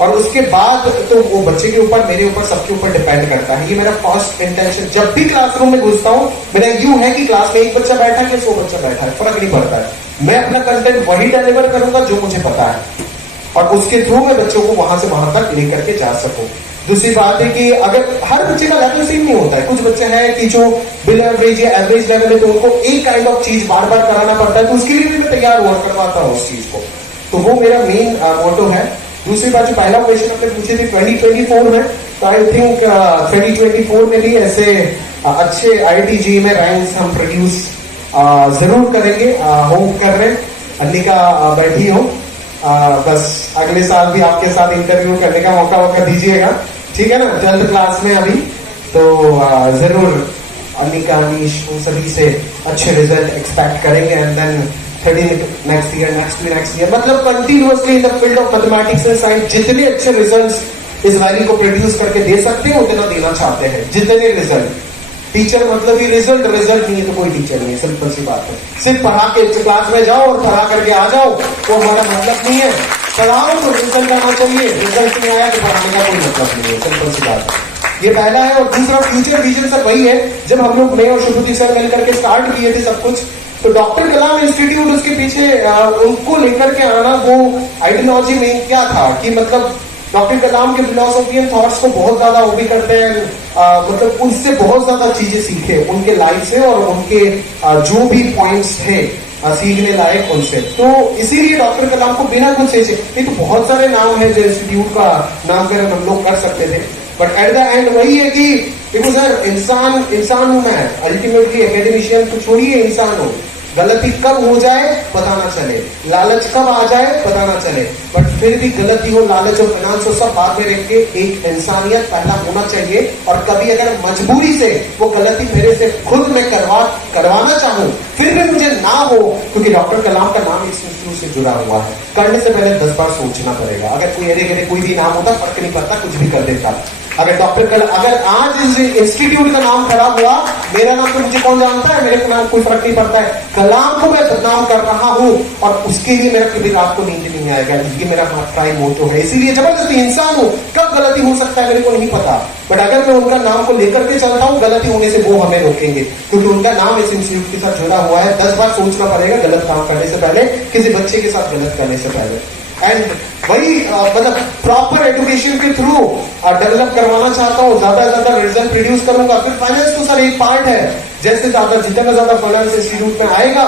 और उसके बाद तो वो बच्चे के ऊपर, मेरे ऊपर, सबके ऊपर डिपेंड करता है। ये मेरा फर्स्ट इंटेंशन जब भी क्लासरूम में घुसता हूं, मेरा यूं है कि क्लास में एक बच्चा बैठा है कि 100 बच्चा बैठा है, फर्क नहीं पड़ता है। मैं अपना कंटेंट वही डिलीवर करूंगा जो मुझे पता है, और उसके थ्रू मैं बच्चों को वहां से वहां तक लेकर के जा सकूं। दूसरी बात है कि अगर हर बच्चे का लेवल सेम नहीं होता है, कुछ बच्चे हैं कि जो बिल एवरेज या एवरेज लेवल है, तो उनको एक काइंड ऑफ चीज बार बार कराना पड़ता है, तो उसके लिए भी मैं तैयार हुआ करवाता हूँ उस चीज को। तो वो मेरा मेन मोटो है। दूसरी बात, जो पहला क्वेश्चन आपने पूछे थे 2024 में, तो आई थिंक 2024 में भी ऐसे अच्छे IIT JEE में रैंक्स हम प्रोड्यूस जरूर करेंगे। होप कर रहे हैं, अन्निका बैठी हो, बस अगले साल भी आपके साथ इंटरव्यू करने का मौका दीजिएगा, ठीक है ना, 12th क्लास में अभी, तो जरूर अन्निका, अनीश, उन सभी से अच्छे रिजल्ट एक्सपेक्ट करेंगे। एंड देन 13 नेक्स्ट ईयर, मतलब continuously in the field of mathematics and science जितने अच्छे रिजल्ट्स इस वैल्यू को प्रोड्यूस करके दे सकते हैं उतना देना चाहते हैं, जितने रिजल्ट। टीचर मतलब ही रिजल्ट नहीं है तो कोई टीचर नहीं है, सिंपल सी बात है। सिर्फ पढ़ा के क्लास में जाओ और पढ़ा करके आ जाओ वो हमारा मतलब नहीं है। पढ़ाओ तो रिजल्ट आना चाहिए, रिजल्ट नहीं आया तो पढ़ाने का कोई मतलब नहीं है, सिंपल सी बात है। ये पहला है। और दूसरा फ्यूचर विजन सर वही है, जब हम लोग मैं और शुभुति सर मिल करके स्टार्ट किए थे सब कुछ, तो डॉक्टर कलाम इंस्टीट्यूट, उसके पीछे उनको लेकर के आना, वो आइडियोलॉजी में क्या था कि मतलब डॉक्टर कलाम के फिलोसॉफी एंड थॉट्स को बहुत ज्यादा वो भी करते हैं, मतलब उनसे बहुत ज्यादा चीजें सीखे उनके लाइफ से, और उनके जो भी पॉइंट्स थे सीखने लायक उनसे। तो इसीलिए डॉक्टर कलाम को बिना कुछ सोचे, ये तो बहुत सारे नाम है जो इंस्टीट्यूट का नाम कर हम लोग कर सकते थे, बट एट द एंड वही है कि देखो सर, इंसान हूं मैं, अल्टीमेटली एकेडमिशियन तो छोड़िए, इंसान हूं। गलती कब हो जाए पता ना चले, लालच कब आ जाए पता ना चले, बट फिर भी गलती हो, लालच हो, फाइनेंस हो, सब बाद में रख के एक इंसानियत पहला होना चाहिए। और कभी अगर मजबूरी से वो गलती मेरे से खुद मैं करवाना चाहूं, फिर भी मुझे ना हो, क्योंकि डॉक्टर कलाम का नाम इस इंस्टीट्यूट से जुड़ा हुआ है, करने से पहले 10 बार सोचना पड़ेगा। अगर कोई अरे कोई भी नाम होता, फर्क नहीं पड़ता, कुछ भी कर देता। अगर डॉक्टर कलाम, अगर आज इस इंस्टीट्यूट का नाम खड़ा हुआ, मेरा नाम तो मुझे कौन जानता है, मेरे को नाम कोई फर्क नहीं पड़ता है, कलाम को मैं बदनाम कर रहा हूं, और उसके लिए मेरा कभी रात को नींद नहीं आएगा। ये मेरा प्राइम मोटो है। इसीलिए जबरदस्ती इंसान हूं, कब गलती हो सकता है मेरे को नहीं पता, बट अगर मैं उनका नाम को लेकर के चलता हूं, गलती होने से वो हमें रोकेंगे, क्योंकि उनका नाम इस इंस्टीट्यूट के साथ जुड़ा हुआ है। 10 बार सोचना पड़ेगा गलत काम करने से पहले, किसी बच्चे के साथ गलत करने से पहले। एंड वही मतलब प्रॉपर एजुकेशन के थ्रू डेवलप करवाना चाहता हूँ, ज्यादा से ज्यादा रिजल्ट प्रोड्यूस करूंगा। फिर फाइनेंस तो सर एक पार्ट है, जैसे जितना ज्यादा फाइनेंस इंस्टीट्यूट में आएगा,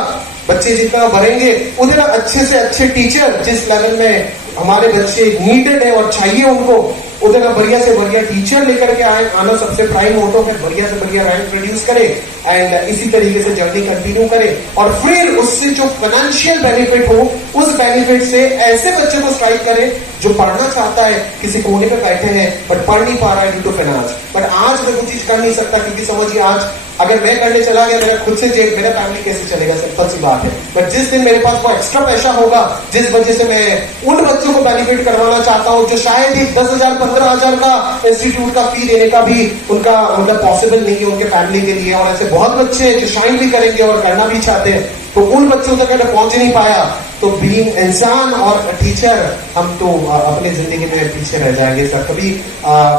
बच्चे जितना बढ़ेंगे, उतना अच्छे से अच्छे टीचर, जिस लेवल में हमारे बच्चे नीडेड है और चाहिए उनको, उतना बढ़िया से बढ़िया टीचर लेकर के आना सबसे प्राइम मोटो है। बढ़िया से बढ़िया रैंक प्रोड्यूस करे एंड इसी तरीके से जर्नी कंटिन्यू करे, और फिर उससे जो फाइनेंशियल बेनिफिट हो, उस बेनिफिट से ऐसे बच्चे को स्ट्राइक करे जो पढ़ना चाहता है, किसी कोने पे बैठे हैं बट पढ़ नहीं पा रहा है ड्यू टू फाइनेंस, बट आज मैं वो चीज कर नहीं सकता, क्योंकि समझिए आज अगर मैं करने चला गया, मेरा खुद से जेब, मेरा फैमिली कैसे चलेगा, सिंपल सी बात है। बट जिस दिन मेरे पास वो एक्स्ट्रा पैसा होगा, जिस वजह से मैं उन बच्चों को बेनिफिट करवाना चाहता हूं जो शायद ही 10,000 15,000 का इंस्टीट्यूट का फी देने का भी उनका मतलब पॉसिबल नहीं है उनके फैमिली के लिए, और ऐसे बहुत बच्चे हैं जो शाइन भी करेंगे और करना भी चाहते हैं, तो उन बच्चों तक अगर पहुंच नहीं पाया, तो बीइंग इंसान और टीचर, हम तो अपनी जिंदगी में पीछे रह जाएंगे सर। कभी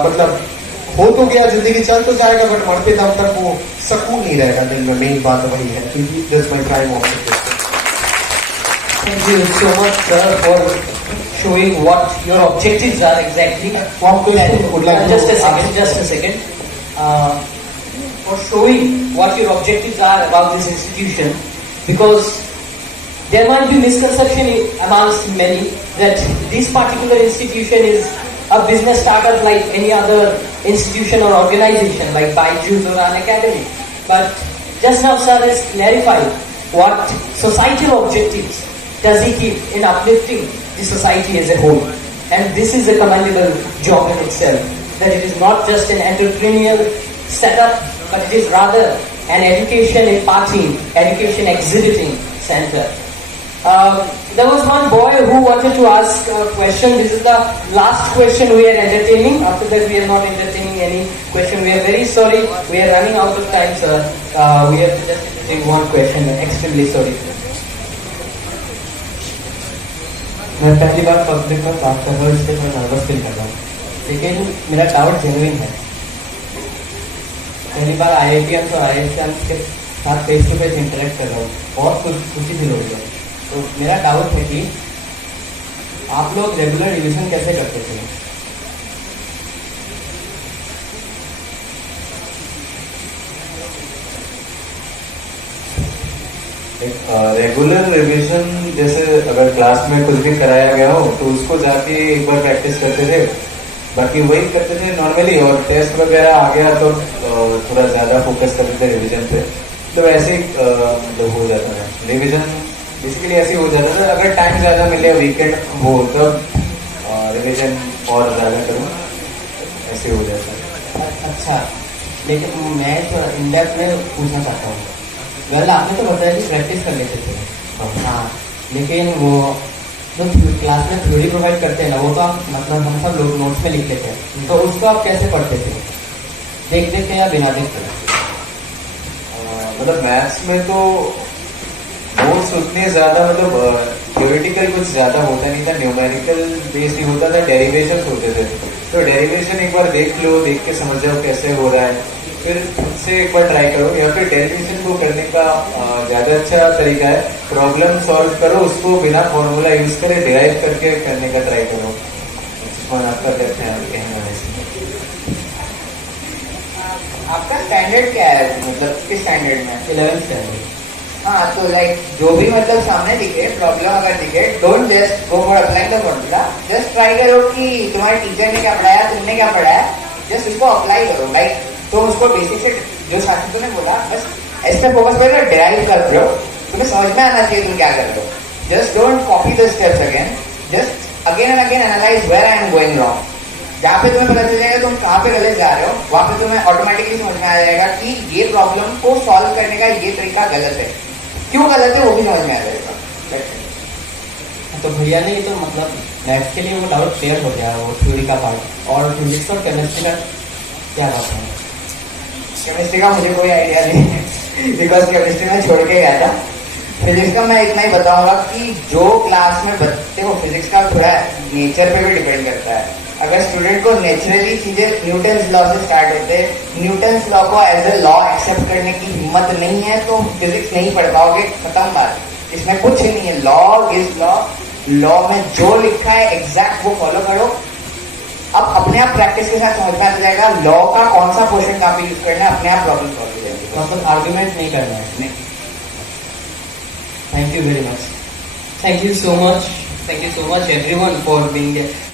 मतलब हो तो गया, जिंदगी चल तो जाएगा, बट मरते दम तक वो सुकून नहीं रहेगा दिल में। मेन बात वही है, this my prime objective. Thank you so much, sir, for showing what your objectives are exactly. One question would like Just a to second, ask. just a second. For showing what your objectives are about this institution, because there might be misconception amongst many that this particular institution is a business startup like any other institution or organization like Byju's or an academy. But just now sir has clarified what societal objectives does he keep in uplifting the society as a whole. And this is a commendable job in itself, that it is not just an entrepreneurial setup, but it is rather an education imparting, education exhibiting center. There was one boy who wanted to ask a question. This is the last question we are entertaining. After that, we are not entertaining any question. We are very sorry. We are running out of time, sir. We have to just take one question. Extremely sorry. मैं पहली बार public में बात कर रहा हूँ, इसलिए मैं nervous feel कर रहा हूँ, लेकिन मेरा डाउट जेन्युइन है। पहली बार IITians और IISians के साथ फेस टू फेस इंटरेक्ट कर रहा हूँ, बहुत खुशी फील हो रही है। तो मेरा डाउट है कि आप लोग रेगुलर रिविजन कैसे करते थे? रेगुलर रिवीजन, जैसे अगर क्लास में कुछ भी कराया गया हो तो उसको जाके एक बार प्रैक्टिस करते थे, बाकी वही करते थे नॉर्मली। और टेस्ट वगैरह आ गया तो थोड़ा ज्यादा फोकस करते थे रिवीजन पे, तो ऐसे ही मतलब हो जाता था। रिवीजन बेसिकली ऐसे ही हो जाता था। अगर टाइम ज्यादा मिले, वीकेंड हो, तब रिवीजन और ज्यादा करूँ, ऐसे हो जाता है। अच्छा, लेकिन मैं थोड़ा इंडेप्थ में पूछना चाहता हूँ। वेल, आपने तो बताया कि प्रैक्टिस कर लेते थे, हाँ, लेकिन वो जो क्लास में थ्योरी प्रोवाइड करते हैं ना, वो तो आप मतलब हम सब लोग नोट्स में लिख लेते हैं, तो उसको आप कैसे पढ़ते थे? देख देख के या बिना देख के? मतलब मैथ्स में तो नोट्स उतने ज्यादा मतलब थ्योरेटिकल कुछ ज्यादा होता नहीं था, न्यूमेरिकल बेस ही होता था, डेरिवेशन होते थे। तो डेरिवेशन एक बार देख लो, देख के समझ जाओ कैसे हो रहा है, फिर उससे एक बार ट्राई करो। या फिर डेरिवेशन को करने का ज्यादा अच्छा तरीका है, प्रॉब्लम सॉल्व करो, उसको बिना फॉर्मूला यूज करे डिराइव करके करने का ट्राई करो। आपका कहते हैं कहना है आपका स्टैंडर्ड क्या है, मतलब किस स्टैंडर्ड में? 11th standard. हाँ, तो लाइक जो भी मतलब सामने दिखे प्रॉब्लम, अगर दिखे, don't just go for applying the formula, just try करो कि तुम्हारे टीचर ने क्या पढ़ाया, तुमने क्या पढ़ाया, जस्ट उसको अप्लाई करो। लाइक तो उसको बेसिक से जो साथी ने बोला, बस ऐसे फोकस करो, डिराइव कर रहे हो, तुम्हें समझ में आना चाहिए तुम क्या कर रहे हो। Just don't copy the steps again, just again and again analyse where I am going wrong. जहाँ पे तुम्हें पता चल जाएगा तुम कहाँ पे गलत जा रहे हो, वहां पे तुम्हें ऑटोमेटिकली समझ में आ जाएगा कि ये प्रॉब्लम को सॉल्व करने का ये तरीका गलत है, क्यों गलत है वो भी समझ में आ जाएगा। तो भैया ने तो मतलब मैथ्स के लिए वो डाउट क्लियर हो गया, वो थ्योरी का पार्ट। और फिजिक्स और केमिस्ट्री का क्या बात है? केमिस्ट्री का मुझे कोई आइडिया नहीं है, बिकॉज केमिस्ट्री में छोड़ के गया था। फिजिक्स का मैं इतना ही बताऊंगा कि जो क्लास में बच्चे को, फिजिक्स का थोड़ा नेचर पे भी डिपेंड करता है। अगर स्टूडेंट को नेचुरली चीजें न्यूटन्स लॉ से स्टार्ट होते हैं, न्यूटन्स लॉ को एज ए लॉ एक्सेप्ट करने की हिम्मत नहीं है, तो फिजिक्स नहीं पढ़ पाओगे, खत्म बात। इसमें कुछ ही नहीं है, लॉ इज लॉ, लॉ में जो लिखा है एग्जैक्ट वो फॉलो करो। अब अपने आप प्रैक्टिस के साथ समझ में आ जाएगा लॉ का कौन सा पोर्शन कहाँ पे यूज करना है, अपने आप प्रॉब्लम सॉल्व हो जाएगी। मतलब आर्ग्यूमेंट नहीं करना है। नहीं। Thank you very much. Thank you so much. Thank you so much everyone for being there.